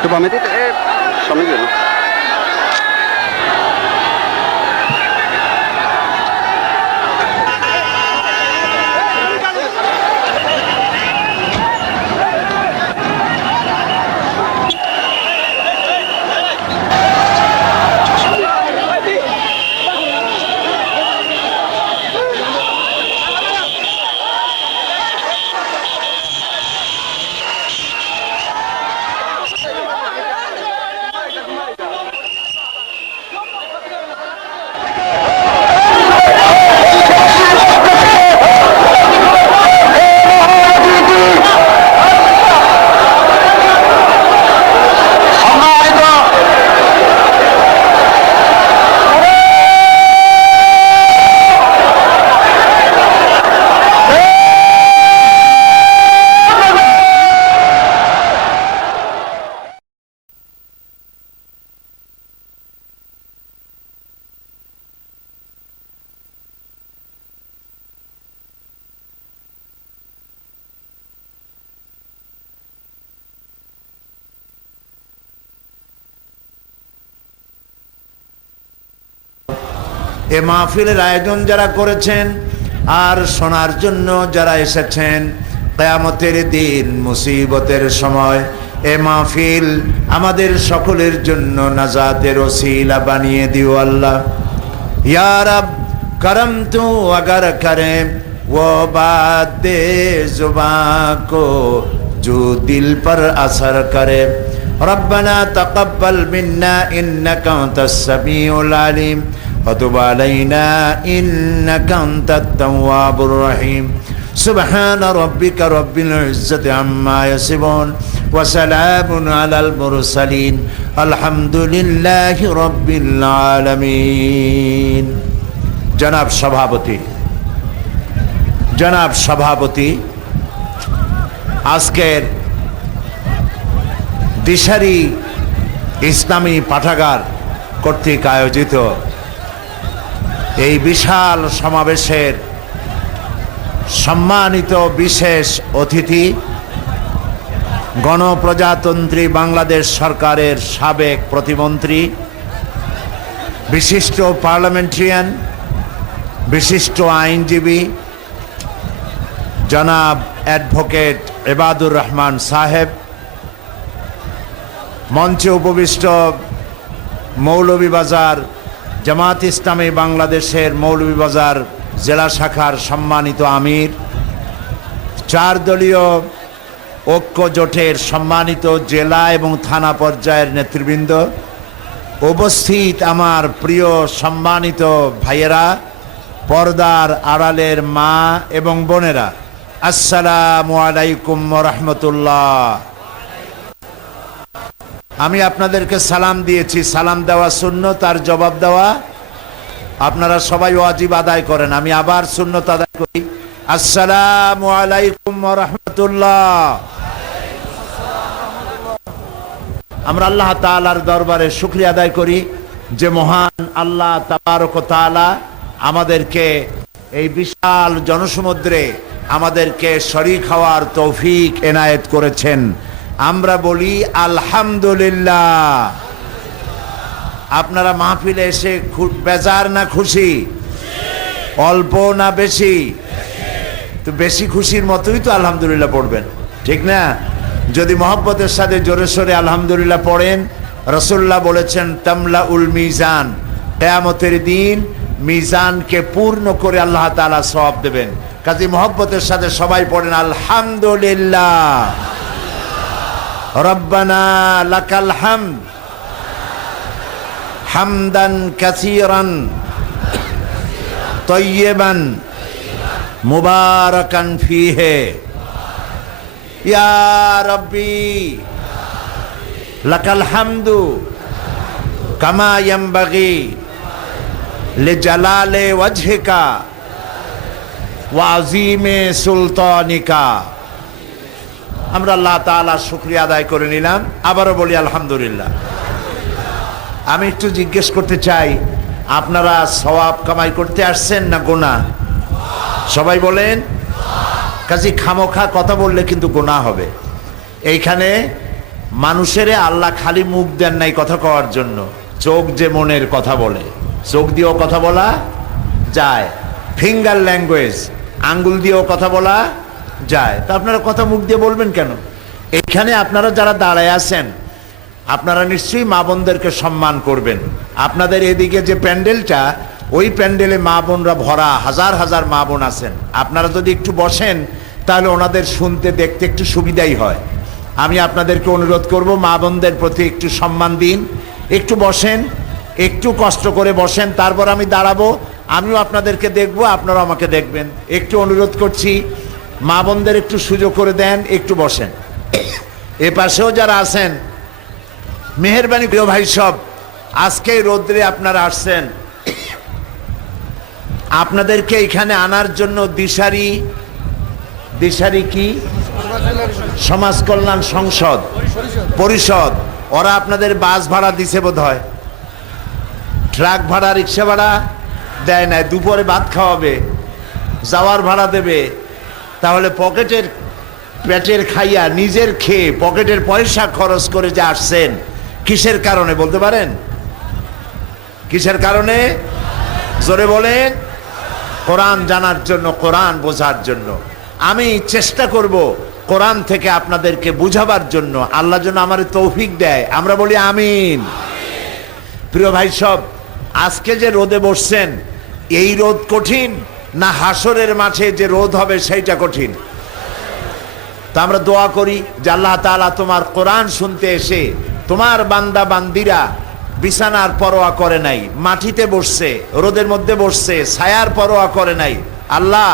একটু বামে দিতে সামনে গেল। এ মাহফিলের আয়োজন যারা করেছেন আর শোনার জন্য যারা এসেছেন, কিয়ামতের দিন মুসিবতের সময় এ মাহফিল আমাদের সকলের জন্য নাজাতের ওসিলা বানিয়ে দিও আল্লাহ। ইয়া রব করম তু अगर करे वो बात दे जुबां को जो दिल पर असर करे। रब्बना तक़ब्बल मिन्ना इन्नका अंतस समीउल अलीम वतुब अलैना इन्नका अंतत तव्वाबुर रहीम। सुब्हान रब्बिका रब्बिल इज्जति अम्मा यसिफून व सलामुन अलल मुरसलीन अल्हम्दुलिल्लाहि रब्बिल आलामीन। जनाब सभापति আজকের দিশারি ইসলামী পাঠাগার কর্তৃক আয়োজিত এই বিশাল সমাবেশের সম্মানিত বিশেষ অতিথি, গণপ্রজাতন্ত্রী বাংলাদেশ সরকারের সাবেক প্রতিমন্ত্রী, বিশিষ্ট পার্লামেন্টারিয়ান, বিশিষ্ট আইনজীবী জনাব অ্যাডভোকেট ইবাদুর রহমান সাহেব, মঞ্চে উপবিষ্ট মৌলভীবাজার জামাত ইসলামী বাংলাদেশের মৌলভীবাজার জেলা শাখার সম্মানিত আমির, 4 দলীয় ঐক্য জোটের সম্মানিত জেলা এবং থানা পর্যায়ের নেতৃবৃন্দ, উপস্থিত আমার প্রিয় সম্মানিত ভাইয়েরা, পর্দার আড়ালের মা এবং বোনেরা, আসসালামু আলাইকুম ওয়া রাহমাতুল্লাহ। আমি আপনাদেরকে সালাম দিয়েছি, সালাম দেওয়া সুন্নত আর জবাব দেওয়া আপনারা সবাই ওয়াজিব আদায় করেন। আমি আবার সুন্নত আদায় করি, আসসালামু আলাইকুম ওয়া রাহমাতুল্লাহ। আমরা আল্লাহ তাআলার দরবারে শুকরিয়া আদায় করি যে মহান আল্লাহ তাবারক ওয়া তাআলা আমাদেরকে এই বিশাল জনসমুদ্রে আমাদেরকে শরীক হওয়ার তৌফিক এনায়েত করেছেন। আমরা বলি আলহামদুলিল্লাহ। আপনারা মাহফিলে এসে বেজার না খুশি? অল্প না বেশি? তো বেশি খুশির মতোই তো আলহামদুলিল্লাহ পড়বেন, ঠিক না? যদি মহব্বতের সাথে জোরে সোরে আলহামদুলিল্লাহ পড়েন, রাসূলুল্লাহ বলেছেন তামলাউল মিজান, কিয়ামতের দিন মিজানকে পূর্ণ করে আল্লাহ তাআলা সওয়াব দেবেন। কাজে মহব্বতের সাথে সবাই পড়েন আলহামদুলিল্লাহ। রব্বানা লাকাল হামদ হামদান কাসীরান তাইয়িবান মুবারাকান ফীহি ইয়া রাব্বি লাকাল হামদু কামা ইয়ানবাগি লিজালালি ওয়াজহিকা ওয়া আযীমি সুলতানিকা। আমরা আল্লাহ তাআলার শুকরিয়া আদায় করে নিলাম, আবারও বলি আলহামদুলিল্লাহ। আমি একটু জিজ্ঞেস করতে চাই, আপনারা সওয়াব কামাই করতে আসছেন না গুনাহ? সবাই বলেন। কাজী খামোখা কথা বললে কিন্তু গুনাহ হবে। এইখানে মানুষের আল্লাহ খালি মুখ দেন নাই কথা কওয়ার জন্য, চোখ যে মনের কথা বলে, চোখ দিয়েও কথা বলা যায়, ফিঙ্গার ল্যাঙ্গুয়েজ, আঙ্গুল দিয়েও কথা বলা যায়। তা আপনারা কথা মুখ দিয়ে বলবেন কেন? এখানে আপনারা যারা দাঁড়ায় আছেন, আপনারা নিশ্চয়ই মা বোনদেরকে সম্মান করবেন। আপনাদের এদিকে যে প্যান্ডেলটা, ওই প্যান্ডেলে মা বোনরা ভরা, হাজার হাজার মা বোন আছেন। আপনারা যদি একটু বসেন তাহলে ওনাদের শুনতে দেখতে একটু সুবিধাই হয়। আমি আপনাদেরকে অনুরোধ করব, মা বোনদের প্রতি একটু সম্মান দিন, একটু বসেন, একটু কষ্ট করে বসেন, তারপর আমি দাঁড়াবো, আমিও আপনাদেরকে দেখব, আপনারাও আমাকে দেখবেন। একটু অনুরোধ করছি, মা বোনদের একটু সুযোগ করে দেন, একটু বসেন। এ পাশেও যারা আছেন, মেহেরবানি প্রিয় ভাই সব, আজকে রোদ্রে আপনারা আসছেন, আপনাদেরকে এখানে আনার জন্য দিশারি কি সমাজ কল্যাণ সংসদ পরিষদ, ওরা আপনাদের বাস ভাড়া দিছে বোধ হয়, ট্রাক ভাড়া, রিক্সা ভাড়া দেয় না, দুপুরে ভাত খাওয়াবে, যাওয়ার ভাড়া দেবে। তাহলে পেটের খাইয়া, নিজের খেয়ে পকেটের পয়সা খরচ করে যে আসছেন, কিসের কারণে বলতে পারেন? কিসের কারণে? জোরে বলেন। কোরআন জানার জন্য, কোরআন বোঝার জন্য। আমি চেষ্টা করব কোরআন থেকে আপনাদেরকে বুঝাবার জন্য, আল্লাহ যেন আমার তৌফিক দেয়। আমরা বলি আমিন। প্রিয় ভাই সব, আজকে যে রোদে বসছেন, এই রোদ কঠিন না হাসরের মাঠে যে রোদ হবে সেইটা কঠিন? তা আমরা দোয়া করি যে আল্লাহ তাআলা তোমার কোরআন শুনতে এসে তোমার বান্দা বান্দিরা বিছানার পরোয়া করে নাই, মাটিতে বসছে, রোদের মধ্যে বসছে, ছায়ার পরোয়া করে নাই। আল্লাহ,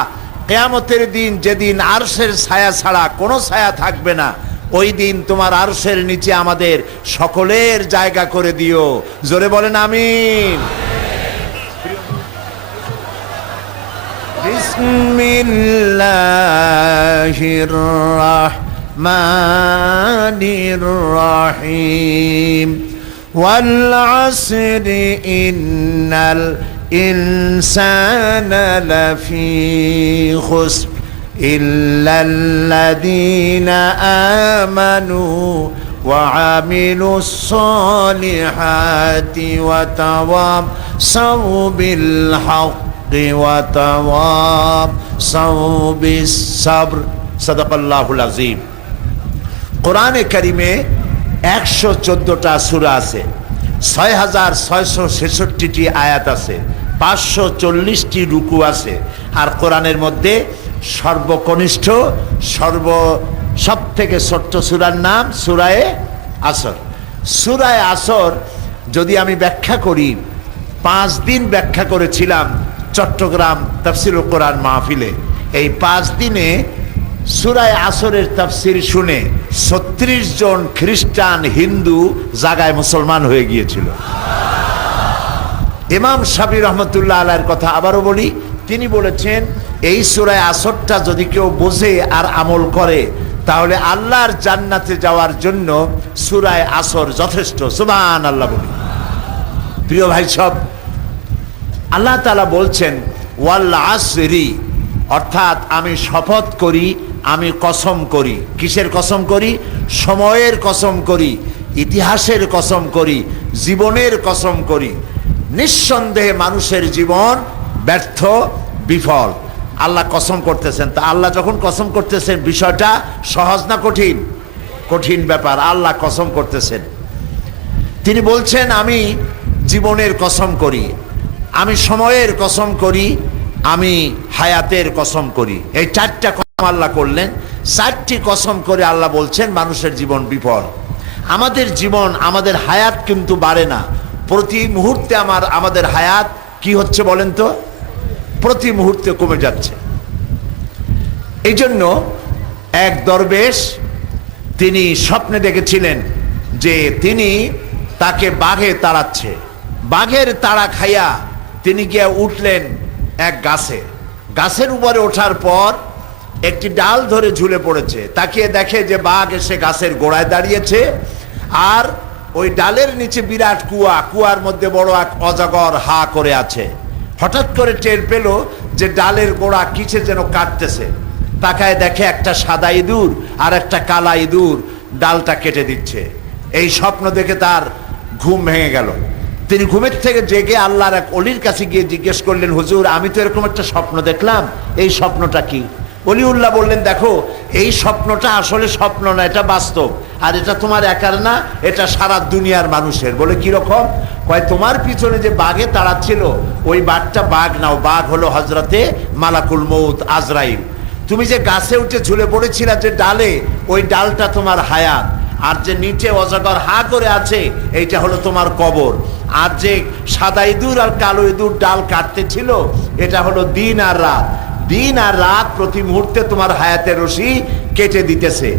কিয়ামতের দিন যেদিন আরশের ছায়া ছাড়া কোনো ছায়া থাকবে না, ওই দিন তোমার আরশের নিচে আমাদের সকলের জায়গা করে দিও। জোরে বলেন আমিন। বিসমিল্লাহির রাহমানির রাহিম। ওয়াল আসরি ইন্নাল ইনসানা লাফি খুসর ইল্লাল্লাযীনা আমানু ওয়া আমিলুস সালিহাতি ওয়া তাওয়াসাউ বিল হাক্কি ওয়া তাওয়াসাউ বিস সাবর। সাদাকাল্লাহুল আযীম। কোরআনে কারিমে 114টা সূরা আছে, 6666টি আয়াত আছে, 540টি রুকু আছে। আর কোরআনের মধ্যে সর্বকনিষ্ঠ, সব থেকে ছোট্ট সূরার নাম সূরায়ে আসর। সূরায়ে আসর যদি আমি ব্যাখ্যা করি, 5 দিন ব্যাখ্যা করেছিলাম চট্টগ্রাম তাফসীরুল কোরআন মাহফিলে। এই 5 দিনে সূরায়ে আসরের তাফসীর শুনে 36 জন খ্রিস্টান হিন্দু জাগায় মুসলমান হয়ে গিয়েছিল। ইমাম শাফি রহমতুল্লাহ আলাইহির কথা আবারও বলি, তিনি বলেছেন এই সূরায়ে আসরটা যদি কেউ বোঝে আর আমল করে, তাহলে আল্লাহর জান্নাতে যাওয়ার জন্য সূরায়ে আসর যথেষ্ট। সুবহানাল্লাহ বলি। প্রিয় ভাই সব, আল্লাহ তাআলা বলছেন ওয়াল আসরি, অর্থাৎ আমি শপথ করি, আমি কসম করি। কিসের কসম করি? সময়ের কসম করি, ইতিহাসের কসম করি, জীবনের কসম করি। নিঃসন্দেহে মানুষের জীবন ব্যর্থ, বিফল। আল্লাহ কসম করতেছেন। তা আল্লাহ যখন কসম করতেছেন, বিষয়টা সহজ না কঠিন? কঠিন ব্যাপার। আল্লাহ কসম করতেছেন, তিনি বলছেন আমি জীবনের কসম করি, আমি সময়ের কসম করি, আমি হায়াতের কসম করি। এই 4টা কসম আল্লাহ করলেন। 4টি কসম করে আল্লাহ বলছেন মানুষের জীবন বিফল। আমাদের জীবন, আমাদের হায়াত কিন্তু বাড়ে না, প্রতি মুহূর্তে আমাদের হায়াত কি হচ্ছে বলেন তো? প্রতি মুহূর্তে কমে যাচ্ছে। এই জন্য এক দরবেশ তিনি স্বপ্নে দেখেছিলেন যে তাকে বাঘে তাড়াচ্ছে। বাঘের তাড়া খাইয়া তিনি গিয়ে উঠলেন এক গাছের উপরে ওঠার পর একটি ডাল ধরে ঝুলে পড়েছে। তাকিয়ে দেখে যে বাঘ এসে গাছের গোড়ায় দাঁড়িয়েছে, আর ওই ডালের নিচে বিরাট কুয়ার মধ্যে বড় এক অজগর হা করে আছে। হঠাৎ করে টের পেল যে ডালের গোড়া কিসে যেন কাটতেছে। তাকায় দেখে একটা সাদা ইঁদুর আর একটা কালা ইঁদুর ডালটা কেটে দিচ্ছে। এই স্বপ্ন দেখে তার ঘুম ভেঙে গেল। তিনি ঘুমের থেকে জেগে আল্লাহর এক অলির কাছে গিয়ে জিজ্ঞেস করলেন, হুজুর আমি তো এরকম একটা স্বপ্ন দেখলাম, এই স্বপ্নটা কি? অলিউল্লাহ বললেন, দেখো এই স্বপ্নটা আসলে স্বপ্ন না, এটা বাস্তব। আর এটা তোমার একার না, এটা সারা দুনিয়ার মানুষের। বলে কি রকম? কয় তোমার পিছনে যে বাঘে তাড়াচ্ছিল ওই বাঘটা বাঘ নাও, বাঘ হলো হজরতে মালাকুল মউত আজরাইল। তুমি যে গাছে উঠে ঝুলে পড়েছিলে যে ডালে, ওই ডালটা তোমার হায়াত। আর যে নিচে অজগর হা করে আছে এইটা হলো তোমার কবর। আর যে সাদা ইঁদুর আর কালো ইঁদুর ডাল কাটতে ছিল এটা হলো দিন আর রাত। দিন আর রাত প্রতি মুহূর্তে তোমার হায়াতের রশি কেটে দিতেছে।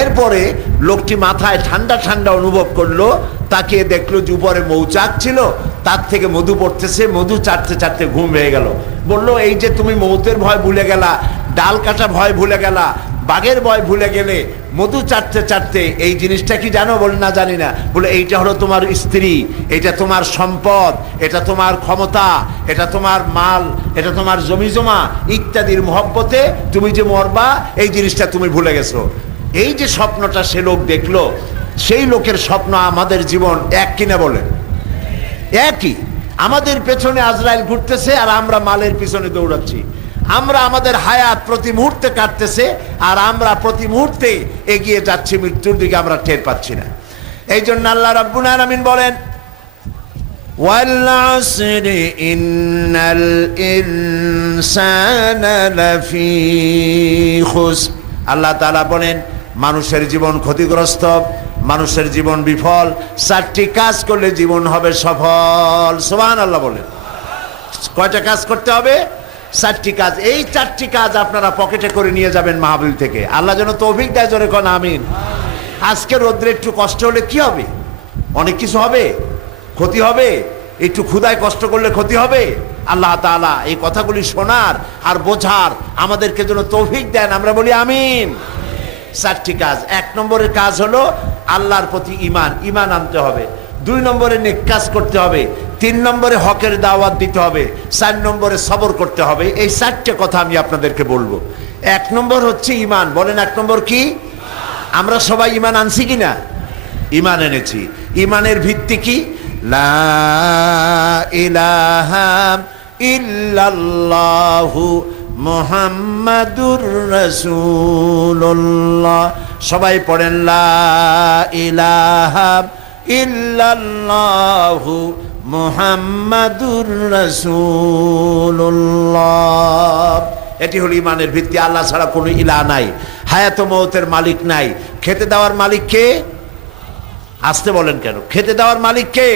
এরপরে লোকটি মাথায় ঠান্ডা ঠান্ডা অনুভব করলো, তাকিয়ে দেখলো যে উপরে মৌচাক ছিল, তার থেকে মধু পড়তেছে, মধু চাটতে চাটতে ঘুম হয়ে গেল। বললো, এই যে তুমি মৌতের ভয় ভুলে গেলা, ডাল কাটা ভয় ভুলে গেলা, বাঘের ভয় ভুলে গেলে, মধু চাটতে চাটতে, এই জিনিসটা কি জানো? বলে না জানি না। বলে এইটা হলো তোমার স্ত্রী, এটা তোমার সম্পদ, এটা তোমার ক্ষমতা, এটা তোমার মাল, এটা তোমার জমি জমা ইত্যাদির মহব্বতে তুমি যে মরবা এই জিনিসটা তুমি ভুলে গেছো। এই যে স্বপ্নটা সে লোক দেখলো, সেই লোকের স্বপ্ন আমাদের জীবন এক কিনা বলেন? একই। আমাদের পেছনে আজরাইল ঘুরতেছে আর আমরা মালের পিছনে দৌড়াচ্ছি। আমরা আমাদের হায়াত প্রতি মুহূর্তে কাটতেছে আর আমরা প্রতি মুহূর্তে এগিয়ে যাচ্ছি মৃত্যুর দিকে, আমরা টের পাচ্ছি না। এই জন্য আল্লাহ রাব্বুল আলামিন বলেন, ওয়াল আসরি ইন্নাল ইনসানা লাফি খুসর। আল্লাহ তাআলা বলেন মানুষের জীবন ক্ষতিগ্রস্ত, মানুষের জীবন বিফল। 4টি কাজ করলে জীবন হবে সফল। সুবহানাল্লাহ বলেন। কয়টা কাজ করতে হবে? 4টি কাজ। এই 4টি কাজ আপনারা পকেটে করে নিয়ে যাবেন মাহফিল থেকে। আল্লাহ যেন তৌফিক দেয়, জোরে কোন আমিন। আজকে রোদ্রে একটু কষ্ট হলে কি হবে? অনেক কিছু হবে, ক্ষতি হবে। একটু ক্ষুধায় কষ্ট করলে ক্ষতি হবে। আল্লাহ তাআলা এই কথাগুলি শোনার আর বোঝার আমাদেরকে যেন তৌফিক দেন, আমরা বলি আমিন। 4টি কাজ। 1 নম্বরের কাজ হলো আল্লাহর প্রতি ঈমান, ঈমান আনতে হবে। 2 নম্বরে নেক কাজ করতে হবে। 3 নম্বরে হকের দাওয়াত দিতে হবে। 4 নম্বরে সবর করতে হবে। এই 4টে কথা আমি আপনাদেরকে বলবো। 1 নম্বর হচ্ছে ঈমান। বলেন 1 নম্বর কি? আমরা সবাই ঈমান আনছি কিনা? ঈমান এনেছি। ঈমানের ভিত্তি কি? লা ইলাহা ইল্লাল্লাহু মুহাম্মাদুর রাসূলুল্লাহ। সবাই পড়েন লা ইলাহা ইল্লাল্লাহু মুহাম্মাদুর রাসূলুল্লাহ। এটি হলো ঈমানের ভিত্তি। আল্লাহ ছাড়া কোনো ইলাহ নাই, হায়াত ও মওতের মালিক নাই। খেতে দেওয়ার মালিক কে? আসতে বলেন কেন? খেতে দেওয়ার মালিক কে?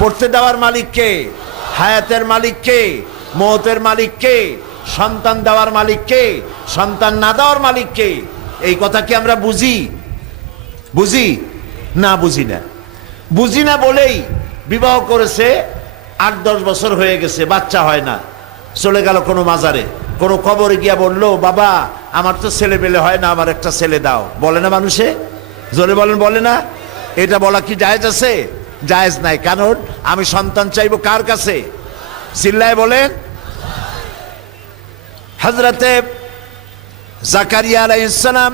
পড়তে দেওয়ার মালিক কে? হায়াতের মালিক কে? মওতের মালিক কে? সন্তান দেওয়ার মালিক কে? সন্তান না দেওয়ার মালিক কে? এই কথা কি আমরা বুঝি? বুঝি না? বুঝি না। বুঝি না বলেই বিবাহ করেছে, 8-10 বছর হয়ে গেছে, বাচ্চা হয় না। চলে গেল কোনো মাজারে, কোনো কবরে গিয়া বলল, বাবা আমার তো ছেলে পেলে হয় না, আমার একটা ছেলে দাও। বলে না মানুষে? জোরে বলেন, বলে না? এটা বলা কি জায়েজ আছে? জায়েজ নাই। কারণ আমি সন্তান চাইবো কার কাছে? চিল্লায় বলেন। হযরতে জাকারিয়া আলাইহিস সালাম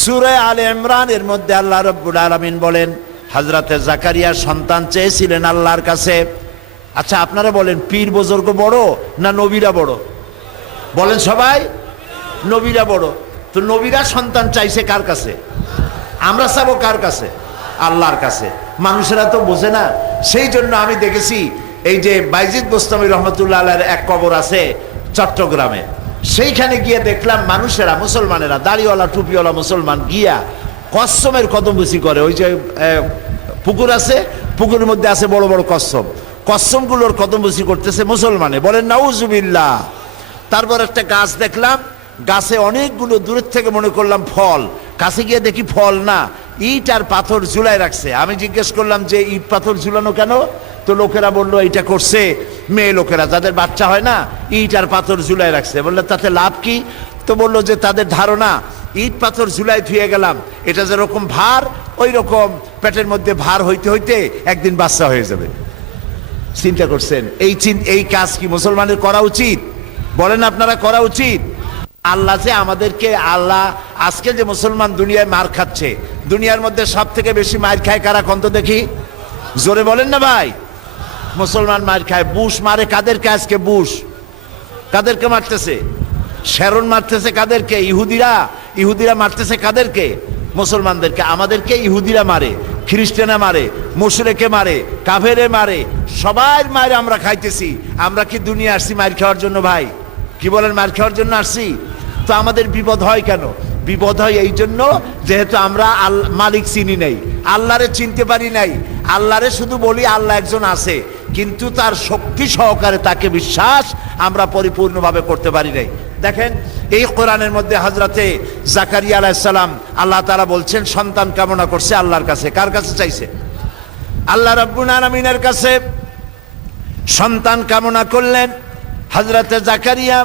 সূরা আলে ইমরানের মধ্যে আল্লাহ রাব্বুল আলামিন বলেন, হযরতে জাকারিয়া সন্তান চেয়েছিলেন আল্লাহর কাছে। আচ্ছা আপনারা বলেন, পীর বুজুর্গ বড় না নবীরা বড়? বলেন সবাই। নবীরা বড়। তো নবীরা সন্তান চাইছে কার কাছে? আমরা চাবো কার কাছে? আল্লাহর কাছে। মানুষেরা তো বোঝে না। সেই জন্য আমি দেখেছি এই যে বাইজিদ বোস্তামি রহমতুল্লাহ আলাইহির এক কবর আছে চট্টগ্রামে, সেইখানে গিয়ে দেখলাম মানুষেরা, মুসলমানেরা, দাড়িওয়ালা টুপিওয়ালা মুসলমান গিয়া কসমের কদমবুসি করে। ওই যে পুকুর আছে, পুকুরের মধ্যে আছে বড় বড় কসম, কসমগুলোর কদমবুসি করতেছে মুসলমানে। বলেন নাউজুবিল্লাহ। তারপর একটা গাছ দেখলাম, গাছে অনেকগুলো, দূরের থেকে মনে করলাম ফল, কাছে গিয়ে দেখি ফল না, ইট আর পাথর ঝুলাই রাখছে। আমি জিজ্ঞেস করলাম যে ইট পাথর ঝুলানো কেন? তো লোকেরা বললো এটা করছে মেয়ে লোকেরা, যাদের বাচ্চা হয় না, ইট আর পাথর ঝুলাই রাখছে। বললো তাতে লাভ কি? তো বললো যে তাদের ধারণা ইট পাথর ঝুলাই থুয়ে গেলাম, এটা যেরকম ভার ওই রকম পেটের মধ্যে ভার হইতে হইতে একদিন বাচ্চা হয়ে যাবে। চিন্তা করছেন? এই কাজ কি মুসলমানের করা উচিত? বলেন আপনারা, করা উচিত? আল্লাহ যে আমাদেরকে, আল্লাহ আজকে যে মুসলমান দুনিয়ায় মার খাচ্ছে, দুনিয়ার মধ্যে সব থেকে বেশি মার খায় কারা কন্ত দেখি, জোরে বলেন না ভাই। মুসলমান মার খায়। বুশ মারে কাদেরকে আজকে? বুশ কাদেরকে মারতেছে? শ্যারন মারতেছে কাদেরকে? ইহুদিরা মারতেছে কাদেরকে? মুসলমানদেরকে। আমাদেরকে ইহুদিরা মারে, খ্রিস্টানা মারে, মুশরিকে মারে, কাফেরে মারে, সবাই মারে আমরা খাইতেছি। আমরা কি দুনিয়া আসছি মার খাওয়ার জন্য ভাই? কি বলেন, মার খাওয়ার জন্য আসছি? তো আমাদের বিপদ হয় কেন? বিপদ হয় এই জন্য যেহেতু আমরা মালিক চিনি নাই, আল্লাহরে চিনতে পারি নাই। আল্লাহরে শুধু বলি আল্লাহ একজন আছে, কিন্তু তার শক্তি সহকারে তাকে বিশ্বাস আমরা পরিপূর্ণভাবে করতে পারি নাই। দেখেন এই কোরআনের মধ্যে হযরতে জাকারিয়া আলাইহিস সালাম, আল্লাহ তাআলা বলছেন সন্তান কামনা করছে আল্লাহর কাছে। কার কাছে চাইছে? আল্লাহ রাব্বুল আলামিনের কাছে সন্তান কামনা করলেন। হযরতে জাকারিয়া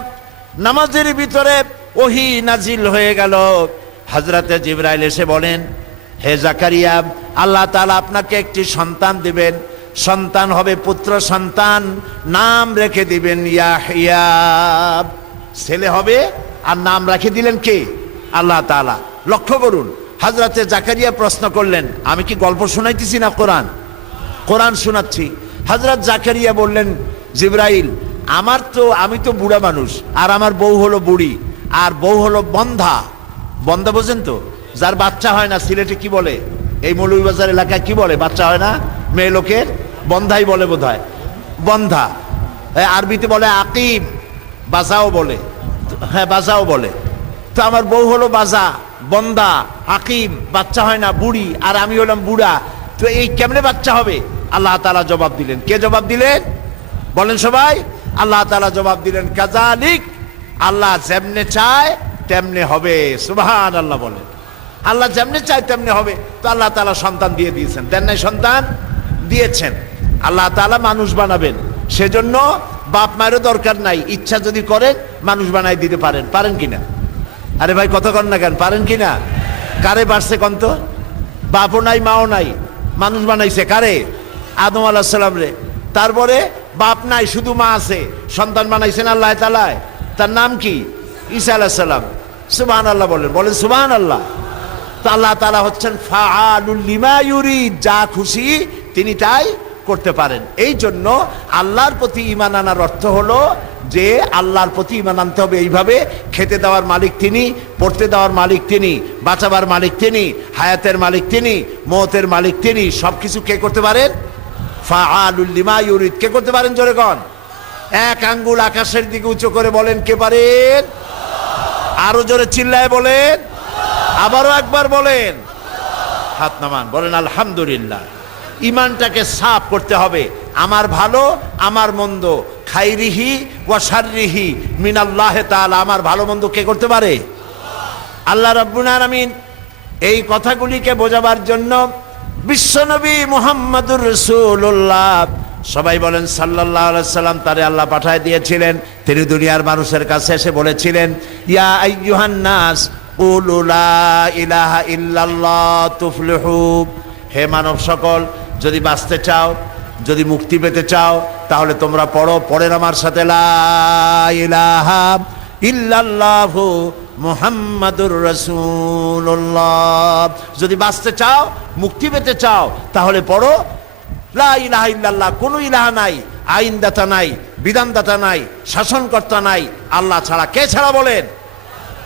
নামাজের ভিতরে ওহী নাজিল হয়ে গেল। হযরতে জিবরাইল এসে বলেন, হে জাকারিয়া, আল্লাহ তাআলা আপনাকে একটি সন্তান দিবেন, সন্তান হবে পুত্র সন্তান, নাম রেখে দিবেন ইয়াহইয়া, ছেলে হবে। আর নাম রেখে দিলেন কে? আল্লাহ তাআলা। লক্ষ্য করুন, হযরতে জাকারিয়া প্রশ্ন করলেন, আমি কি গল্প শোনাইতেছি না কোরআন শোনাচ্ছি। হযরত জাকারিয়া বললেন, জিবরাইল, আমি তো বুড়া মানুষ, আর আমার বউ হলো বুড়ি, আর বউ হলো বন্ধা। বন্ধা বোঝেন তো? যার বাচ্চা হয় না, সিলেটে কি বলে, এই মৌলভীবাজার এলাকায় কি বলে, বাচ্চা হয় না মেয়ে লোকের? বন্ধাই বলে বোধ হয়, বন্ধা। আরবিতে বলে আকিম, বাজাও বলে, হ্যাঁ বাজাও বলে। তো আমার বউ হলো বাজা, বন্ধা, আকিম, বাচ্চা হয় না, বুড়ি, আর আমি হলাম বুড়া। তো এই কেমনে বাচ্চা হবে? আল্লাহ তাআলা জবাব দিলেন। কে জবাব দিলেন বলেন সবাই? আল্লাহ তাআলা জবাব দিলেন, কাযালিক, আল্লাহ যেমনে চায় তেমনে হবে। সুবহানাল্লাহ বলেন। আল্লাহ যেমনে চায় তেমনে হবে। তো আল্লাহ তাআলা সন্তান দিয়ে দিয়েছেন, দেন নাই? সন্তান দিয়েছেন। আল্লাহ তাআলা মানুষ বানাবেন, সেজন্য বাপ মায়েরও দরকার নাই। ইচ্ছা যদি করেন মানুষ বানাই দিতে পারেন। পারেন কিনা? আরে ভাই কথা কন না কেন? পারেন কিনা? কারে পারছে কন তো? বাপও নাই মাও নাই, মানুষ বানাইছে কারে? আদম আলাইহিস সালাম রে। তারপরে বাপ নাই, শুধু মা আছে, সন্তান বানাইছেন আল্লাহ তাআলা। তার নাম কি? ঈসা আলাইহিস সালাম। সুবহানাল্লাহ বলেন সুবহানাল্লাহ। তো আল্লাহ তাআলা হচ্ছেন ফাআলুল লিমা ইউরিদ, যা খুশি তিনি তাই করতে পারেন। এই জন্য আল্লাহর প্রতি ঈমান আনার অর্থ হলো যে আল্লাহর প্রতি ঈমান আনতে হবে এইভাবে, খেতে দেওয়ার মালিক তিনি, পড়তে দেওয়ার মালিক তিনি, বাঁচাবার মালিক তিনি, হায়াতের মালিক তিনি, মওতের মালিক তিনি। সবকিছু কে করতে পারেন? ফাআলুল লিমা ইউরিদ। কে করতে পারেন? জোরে কন। এক আঙ্গুল আকাশের দিকে উঁচু করে বলেন, কে পারেন? আরো জোরে চিল্লায় বলেন, আবারও একবার বলেন, হাত নামান, বলেন আলহামদুলিল্লাহ। ইমানটাকে সাফ করতে হবে। আমার ভালো, আমার মন্দ, খাইরিহি ওয়া শাররিহি মিনাল্লাহি তাআলা। আমার ভালো মন্দ কে করতে পারে? আল্লাহ রাব্বুল আলামিন। এই কথাগুলিকে বোঝাবার জন্য বিশ্বনবী মুহাম্মদুর রাসূলুল্লাহ, সবাই বলেন সাল্লাল্লাহু আলাইহি সাল্লাম, তারে আল্লাহ পাঠায় দিয়েছিলেন। তিনি দুনিয়ার মানুষের কাছে এসে বলেছিলেন, ইয়া আইয়ুহান নাস কুলু লা ইলাহা ইল্লাল্লাহ তুফলিহু। হে মানব সকল, যদি বাঁচতে চাও, যদি মুক্তি পেতে চাও, তাহলে তোমরা পড়েন আমার সাথে, লা ইলাহা ইল্লাল্লাহু মুহাম্মাদুর রাসূলুল্লাহ। যদি বাঁচতে চাও, মুক্তি পেতে চাও, তাহলে পড়ো লা ইলাহা ইল্লাল্লাহ। কোনো ইলাহা নাই, আইনদাতা নাই, বিধানদাতা নাই, শাসনকর্তা নাই আল্লাহ ছাড়া। কে ছাড়া বলেন?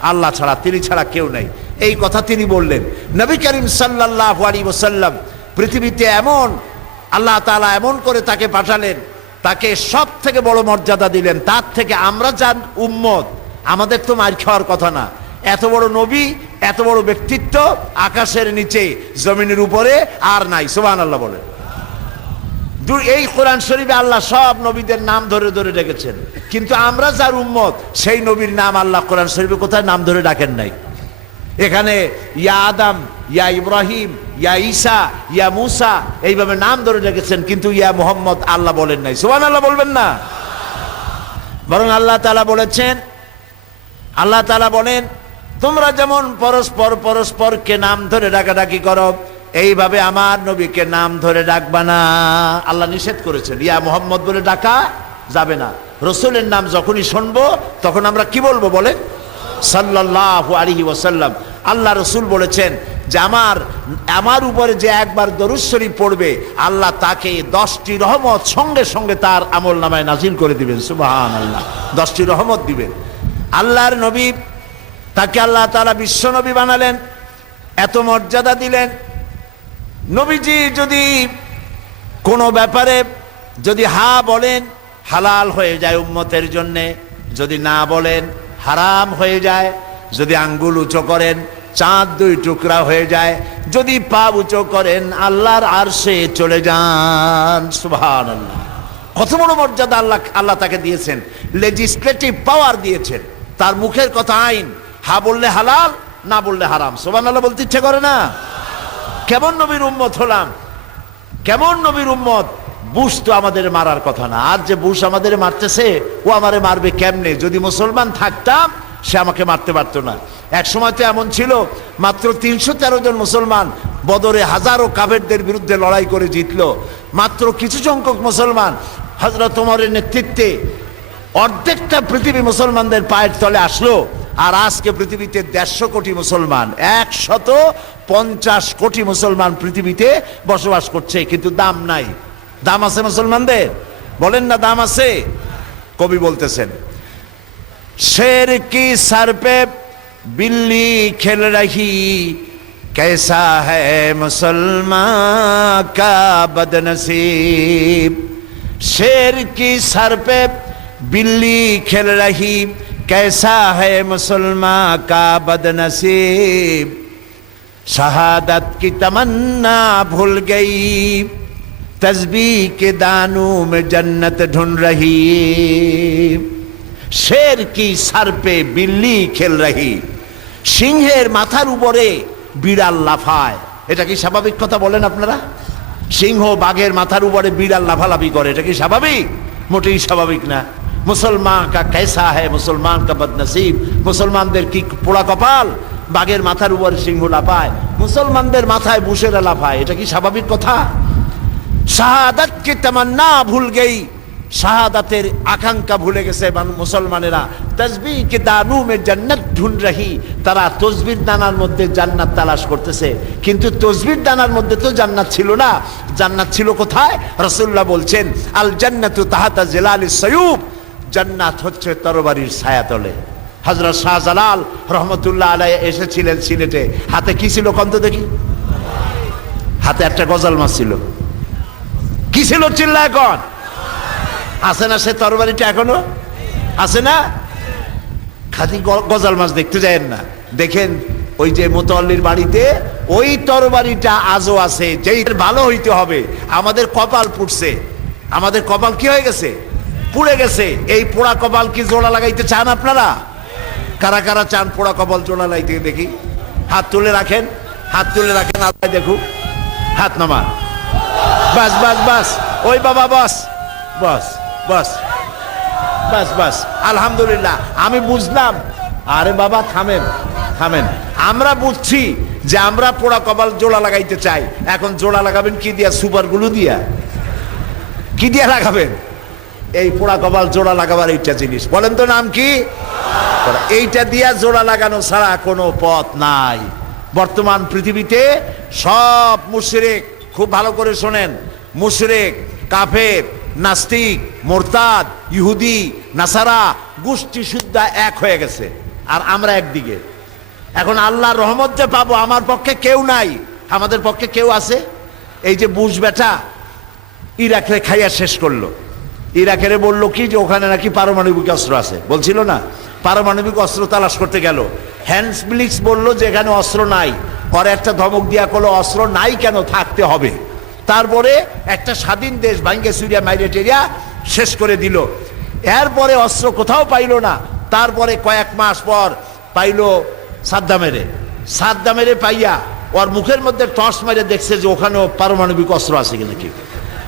আল্লাহ ছাড়া, তিনি ছাড়া কেউ নাই। এই কথা তিনি বললেন। নবী করিম সাল্লাল্লাহু আলাইহি ওয়াসাল্লাম পৃথিবীতে এমন, আল্লাহ তাআলা এমন করে তাকে পাঠালেন, তাকে সব থেকে বড় মর্যাদা দিলেন। তার থেকে আমরা যার উম্মত, আমাদের তো মার খাওয়ার কথা না। এত বড় নবী, এত বড় ব্যক্তিত্ব আকাশের নিচে জমিনের উপরে আর নাই। সুবহানাল্লাহ বলেন। এই কোরআন শরীফে আল্লাহ সব নবীদের নাম ধরে ধরে ডেকেছেন, কিন্তু আমরা যার উম্মত, সেই নবীর নাম আল্লাহ কোরআন শরীফে কোথায় নাম ধরে ডাকেন নাই। এখানে ইয়া আদম, ইয়া ইব্রাহিম, ইয়া ঈসা, ইয়া মুসা, এইভাবে নাম ধরে ডেকেছেন, কিন্তু ইয়া মুহাম্মদ আল্লাহ বলেন নাই। সুবহানাল্লাহ বলবেন না? বরং আল্লাহ তাআলা বলেছেন, আল্লাহ তাআলা বলেন, তোমরা যেমন পরস্পরকে নাম ধরে ডাকাডাকি করো, এইভাবে আমার নবীকে নাম ধরে ডাকবা না। আল্লাহ নিষেধ করেছেন, ইয়া মুহাম্মদ বলে ডাকা যাবে না। রসুলের নাম যখনই শুনবো তখন আমরা কি বলবো বলে? সাল্লাল্লাহু আলাইহি ওয়াসাল্লাম। আল্লাহ রসুল বলেছেন যে আমার উপরে যে একবার দরুদ শরীফ পড়বে আল্লাহ তাকে 10টি রহমত সঙ্গে সঙ্গে তার আমল নামায় নাজিল করে দিবেন। সুবহানাল্লাহ, 10টি রহমত দিবেন। আল্লাহর নবী, তাকে আল্লাহ তাআলা বিশ্ব নবী বানালেন, এত মর্যাদা দিলেন। নবীজি যদি কোনো ব্যাপারে যদি হা বলেন হালাল হয়ে যায় উম্মতের জন্যে, যদি না বলেন হারাম হয়ে যায়। যদি আঙ্গুল উঁচু করেন চাঁদ 2 টুকরা হয়ে যায়, যদি পা উঁচু করেন আল্লাহর আরশে চলে যান। সুবহানাল্লাহ, কত বড় মর্যাদা আল্লাহ তাকে দিয়েছেন। লেজিসলেটিভ পাওয়ার দিয়েছেন, তার মুখের কথা আইন। হা বললে হালাল, না বললে হারাম। সুবহানাল্লাহ বলতে ইচ্ছে করে না? কেমন নবীর উম্মত হলাম, কেমন নবীর উম্মত। বুশ তো আমাদের মারার কথা না, আর যে বুশ আমাদের মারতেছে ও আমারে মারবে কেমনে? যদি মুসলমান থাকতাম সে আমাকে মারতে পারতো না। এক সময় তো এমন ছিল, মাত্র 313 জন মুসলমান বদরে হাজারো কাফেরদের বিরুদ্ধে লড়াই করে জিতলো। মাত্র কিছু সংখ্যক মুসলমান হযরত ওমরের নেতৃত্বে অর্ধেকটা পৃথিবী মুসলমানদের পায়ের তলে আসলো। আর আজকে পৃথিবীতে 150 কোটি মুসলমান, 150 কোটি মুসলমান পৃথিবীতে বসবাস করছে, কিন্তু দাম নাই। দাম আছে মুসলমানদের? বলেন না দাম আছে? কবি বলতেছেন, शेर की सर पे बिल्ली खेल रही, कैसा है मुसलमान का बदनसीब। शेर की सर पे बिल्ली खेल रही, कैसा है मुसलमान का बदनसीब। शहादत की तमन्ना भूल गई, तस्बीह के दानों में जन्नत ढूंढ रही। शेर की सर पे बिल्ली खेल रही, সিংহের মাথার উপরে বিড়াল লাফায়। এটা কি স্বাভাবিক কথা বলেন আপনারা? সিংহ বাঘের মাথার উপরে বিড়াল লাফালাফি করে, এটা কি স্বাভাবিক? মোটেই স্বাভাবিক না। মুসলমান কা कैसा है মুসলমান কা বদনসিব। মুসলমানদের কি পোড়া কপাল, বাঘের মাথার উপরে সিংহ লাফায়, মুসলমানদের মাথায় বুশেরা লাফায়। এটা কি স্বাভাবিক কথা? শাহাদাত কি তামান্না ভুল গই, শাহাদাতের আকাঙ্ক্ষা ভুলে গেছে মুসলমানেরা। তসবিহ কে দানু মে জান্নাত ঢুঁড় রহি, তারা তসবির দানার মধ্যে জান্নাত তালাশ করতেছে। কিন্তু তসবির দানার মধ্যে তো জান্নাত ছিল না। জান্নাত ছিল কোথায়? রাসূলুল্লাহ বলছেন, আল জান্নাতু তাহাতা জিলালিস সায়ুব, জান্নাত হচ্ছে তরবারির ছায়াতলে। হযরত শাহজালাল রহমতুল্লাহ আলাইহি এসেছিলেন সিলেটে, হাতে কি ছিল কন্ত দেখি? হাতে একটা গজাল মাছ ছিল। কি ছিল চিল্লায় কোন? আছে না সে তরবারিটা? এখনো আছে না? খালি গজাল মাছ দেখতে যায়েন না, দেখেন ওই যে মোতাল্লির বাড়িতে ওই তরবারিটা আজও আছে। যেই ভালো হইতে হবে, আমাদের কপাল পুড়ছে, আমাদের কপাল কি হয়ে গেছে? পুড়ে গেছে। এই পোড়া কপাল কি জোড়া লাগাইতে চান আপনারা? কারা কারা চান পোড়া কপাল জোড়া লাগাইতে? দেখি হাত তুলে রাখেন, হাত তুলে রাখেন। আল্লাহ দেখুক, হাত নামান। বাস বাস বাস, ওই বাবা বাস বাস বাস বাস বাস, আলহামদুলিল্লাহ। আমি বুঝলাম। আরে বাবা থামেন থামেন, আমরা বুঝছি যে আমরা পোড়া কপাল জোড়া লাগাইতে চাই। এখন জোড়া লাগাবেন কি দিয়া? সুপার গ্লু দিয়া? কি দিয়া লাগাবেন? এই পোড়া কপাল জোড়া লাগাবার এইটা জিনিস, বলেন তো নাম কি? এইটা দিয়া জোড়া লাগানো ছাড়া কোনো পথ নাই। বর্তমান পৃথিবীতে সব মুশরিক, খুব ভালো করে শোনেন, মুশরিক, কাফের, নাস্তিক, মোরতাদ, ইহুদি, নাসারা গোষ্ঠী সুদ্ধা এক হয়ে গেছে, আর আমরা একদিকে। এখন আল্লাহর রহমত যে পাবো, আমার পক্ষে কেউ নাই। আমাদের পক্ষে কেউ আছে? এই যে বুশ বেটা ইরাকে খাইয়া শেষ করলো। ইরাকের বললো কি যে ওখানে নাকি পারমাণবিক অস্ত্র আছে, বলছিল না? পারমাণবিক অস্ত্র তালাশ করতে গেল। হ্যান্স ব্লিক্স বললো যে এখানে অস্ত্র নাই। পরে একটা ধমক দিয়া করলো অস্ত্র নাই কেন, থাকতে হবে। তারপরে একটা স্বাধীন দেশ ভাঙ্গে সুরিয়া মাইরে টেরিয়া শেষ করে দিল। এরপরে অস্ত্র কোথাও পাইলো না। তারপরে কয়েক মাস পর পাইলো সাদ্দামেরে পাইয়া ওর মুখের মধ্যে টর্চ মারে দেখছে যে ওখানেও পারমাণবিক অস্ত্র আছে কিনা কি।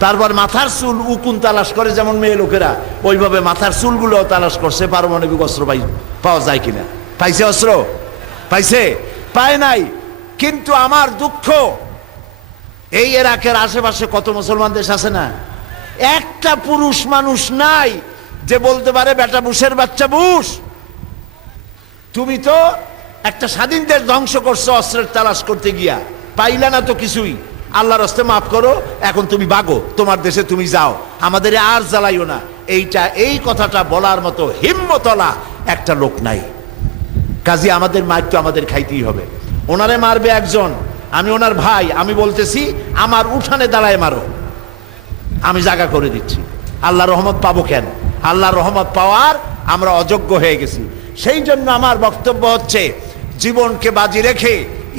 তারপর মাথার চুল উকুন তালাশ করে, যেমন মেয়ে লোকেরা, ওইভাবে মাথার চুলগুলো তালাশ করছে পারমাণবিক অস্ত্র পাওয়া যায় কিনা। পাইছে অস্ত্র? পাইছে? পায় নাই। কিন্তু আমার দুঃখ, এই ইরাকের আশেপাশে কত মুসলমান দেশ আছে না, একটা পুরুষ মানুষ নাই যে বলতে পারে বেটা বুশের বাচ্চা বুশ তুমি তো একটা স্বাধীন দেশ ধ্বংস করছো অস্ত্রের তালাশ করতে গিয়া, পাইলা না তো কিছুই। আল্লাহর রাস্তে মাফ করো, এখন তুমি ভাগো, তোমার দেশে তুমি যাও, আমাদের আর জ্বালাইও না। এই কথাটা বলার মতো হিম্মতলা একটা লোক নাই। কাজে আমাদের মার তো আমাদের খাইতেই হবে। ওনারে মারবে একজন, আমি ওনার ভাই, আমি বলতেছি আমার উঠানে দাঁড়ায় মারো, আমি জায়গা করে দিচ্ছি। আল্লাহর রহমত পাবো কেন? আল্লাহর রহমত পাওয়ার আমরা অযোগ্য হয়ে গেছি। সেই জন্য আমার বক্তব্য হচ্ছে, জীবনকে বাজি রেখে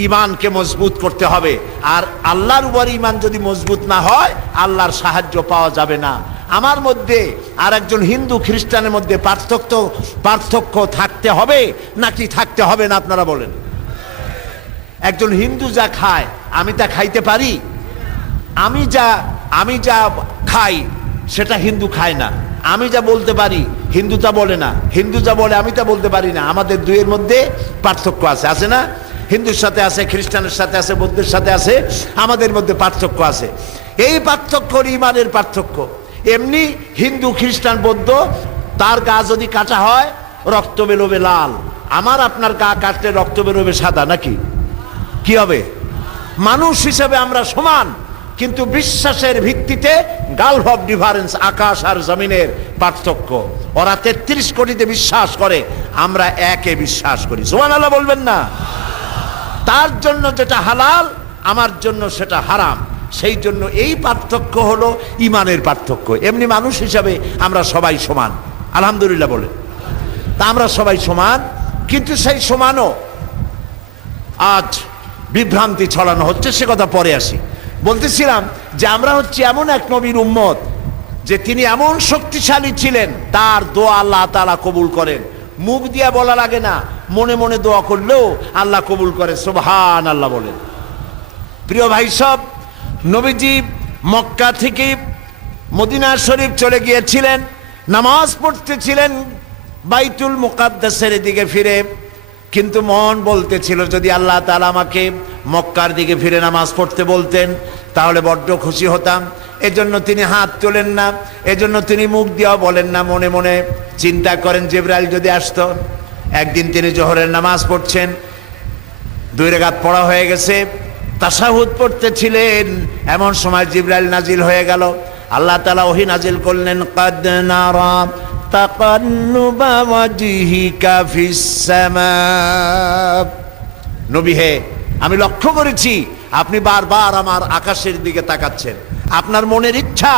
ইমানকে মজবুত করতে হবে। আর আল্লাহর উপর ইমান যদি মজবুত না হয়, আল্লাহর সাহায্য পাওয়া যাবে না। আমার মধ্যে আর একজন হিন্দু খ্রিস্টানের মধ্যে পার্থক্য থাকতে হবে নাকি থাকতে হবে না? আপনারা বলেন। একজন হিন্দু যা খায় আমি তা খাইতে পারি? আমি যা খাই সেটা হিন্দু খায় না। আমি যা বলতে পারি হিন্দু তা বলে না, হিন্দু যা বলে আমি তা বলতে পারি না। আমাদের দুইয়ের মধ্যে পার্থক্য আছে, আছে না? হিন্দুর সাথে আছে, খ্রিস্টানের সাথে আছে, বৌদ্ধের সাথে আছে, আমাদের মধ্যে পার্থক্য আছে। এই পার্থক্য ইমানের পার্থক্য। এমনি হিন্দু খ্রিস্টান বৌদ্ধ, তার গা যদি কাটা হয় রক্ত বেরোবে লাল, আমার আপনার গা কাটলে রক্ত বেরোবে সাদা, নাকি কি হবে? মানুষ হিসেবে আমরা সমান, কিন্তু বিশ্বাসের ভিত্তিতে গালভ অফ ডিফারেন্স, আকাশ আর জমিনের পার্থক্য। ওরা 33 কোটিতে বিশ্বাস করে, আমরা একে বিশ্বাস করি। সুবহানাল্লাহ বলবেন না? তার জন্য যেটা হালাল, আমার জন্য সেটা হারাম। সেই জন্য এই পার্থক্য হলো ইমানের পার্থক্য। এমনি মানুষ হিসাবে আমরা সবাই সমান, আলহামদুলিল্লাহ বলে। তা আমরা সবাই সমান, কিন্তু সেই সমানও আজ বিভ্রান্তি ছড়ানো হচ্ছে, সে কথা পরে আসি। বলতেছিলাম যে আমরা হচ্ছে এমন এক নবীর উম্মত যে তিনি এমন শক্তিশালী ছিলেন, তার দোয়া আল্লাহ তাআলা কবুল করেন। মুখ দিয়ে বলা লাগে না, মনে মনে দোয়া করলেও আল্লাহ কবুল করে। সুবহানাল্লাহ বলেন। প্রিয় ভাই সব, নবীজি মক্কা থেকে মদিনা শরীফ চলে গিয়েছিলেন, নামাজ পড়তেছিলেন বাইতুল মুকাদ্দাসের দিকে ফিরে, কিন্তু মন বলতেছিল যদি আল্লাহ তাআলা আমাকে মক্কার দিকে ফিরে নামাজ পড়তে বলতেন তাহলে বড্ড খুশি হতাম। এজন্য তিনি হাত তোলেন না, এজন্য তিনি মুখ দিয়েও বলেন না, মনে মনে চিন্তা করেন জিবরাইল যদি আসতো। একদিন তিনি জোহরের নামাজ পড়ছেন, 2 রাকাত পড়া হয়ে গেছে, তাশাহুদ পড়তেছিলেন, এমন সময় জিবরাইল নাজিল হয়ে গেল। আল্লাহ তাআলা ওহী নাজিল করলেন, কাদ নারা তাকাল্লুবা ওয়াজহিকা ফিস সামা। নবী হে, আমি লক্ষ্য করেছি আপনি বারবার আমার আকাশের দিকে তাকাচ্ছেন। আপনার মনের ইচ্ছা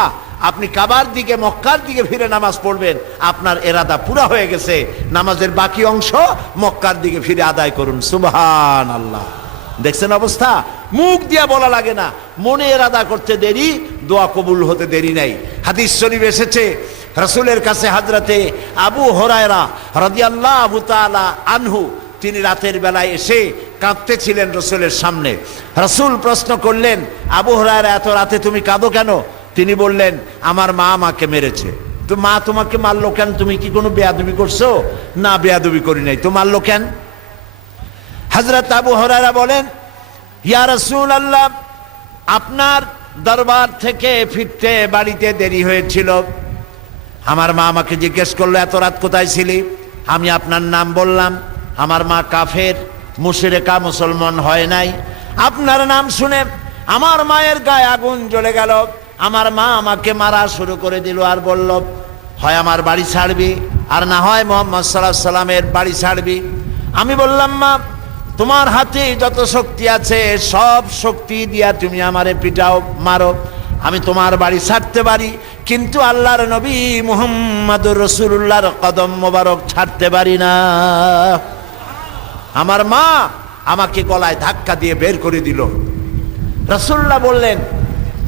আপনি কাবার দিকে, মক্কার দিকে ফিরে নামাজ পড়বেন, আপনার এরাদা পুরা হয়ে গেছে। নামাজের বাকি অংশ মক্কার দিকে ফিরে আদায় করুন। সুবহানাল্লাহ। দেখছেন অবস্থা? মুখ দিয়া বলা লাগে না, মনে এরাদা করতে দেরি, দোয়া কবুল হতে দেরি নাই। হাদিস শরীফ এসেছে, রাসূলের কাছে হযরতে আবু হুরায়রা রাদিয়াল্লাহু তাআলা আনহু, তিনি রাতের বেলায় এসে কাঁদতেছিলেন রাসূলের সামনে। রাসূল প্রশ্ন করলেন, আবু হুরায়রা এত রাতে তুমি কাঁদো কেন? তিনি বললেন, আমার মা আমাকে মেরেছে। তো মা তোমাকে মারলো কেন? তুমি কি কোনো বেয়াদবি করছো? না, বেয়াদবি করি নাই। তো মারলো কেন? হযরত আবু হুরায়রা বলেন, ইয়া রাসূলুল্লাহ, আপনার দরবার থেকে ফিরতে বাড়িতে দেরি হয়েছিল, আমার মা আমাকে জিজ্ঞেস করলো এত রাত কোথায় ছিলি? আমি আপনার নাম বললাম। আমার মা কাফের, মুশরিকা, মুসলমান হয় নাই। আপনার নাম শুনে আমার মায়ের গায়ে আগুন জ্বলে গেল। আমার মা আমাকে মারা শুরু করে দিল আর বলল, হয় আমার বাড়ি ছাড়বি আর না হয় মুহাম্মদ সাল্লাল্লাহু আলাইহি সাল্লামের বাড়ি ছাড়বি। আমি বললাম, মা তোমার হাতে যত শক্তি আছে সব শক্তি দিয়া তুমি আমারে পিটাও, মারো, আমি তোমার বাড়ি ছাড়তে পারি, কিন্তু আল্লাহর নবী মুহাম্মদুর রাসূলুল্লাহর কদম মোবারক ছাড়তে পারি না। আমার মা আমাকে গলায় ধাক্কা দিয়ে বের করে দিল। রাসূলুল্লাহ বললেন,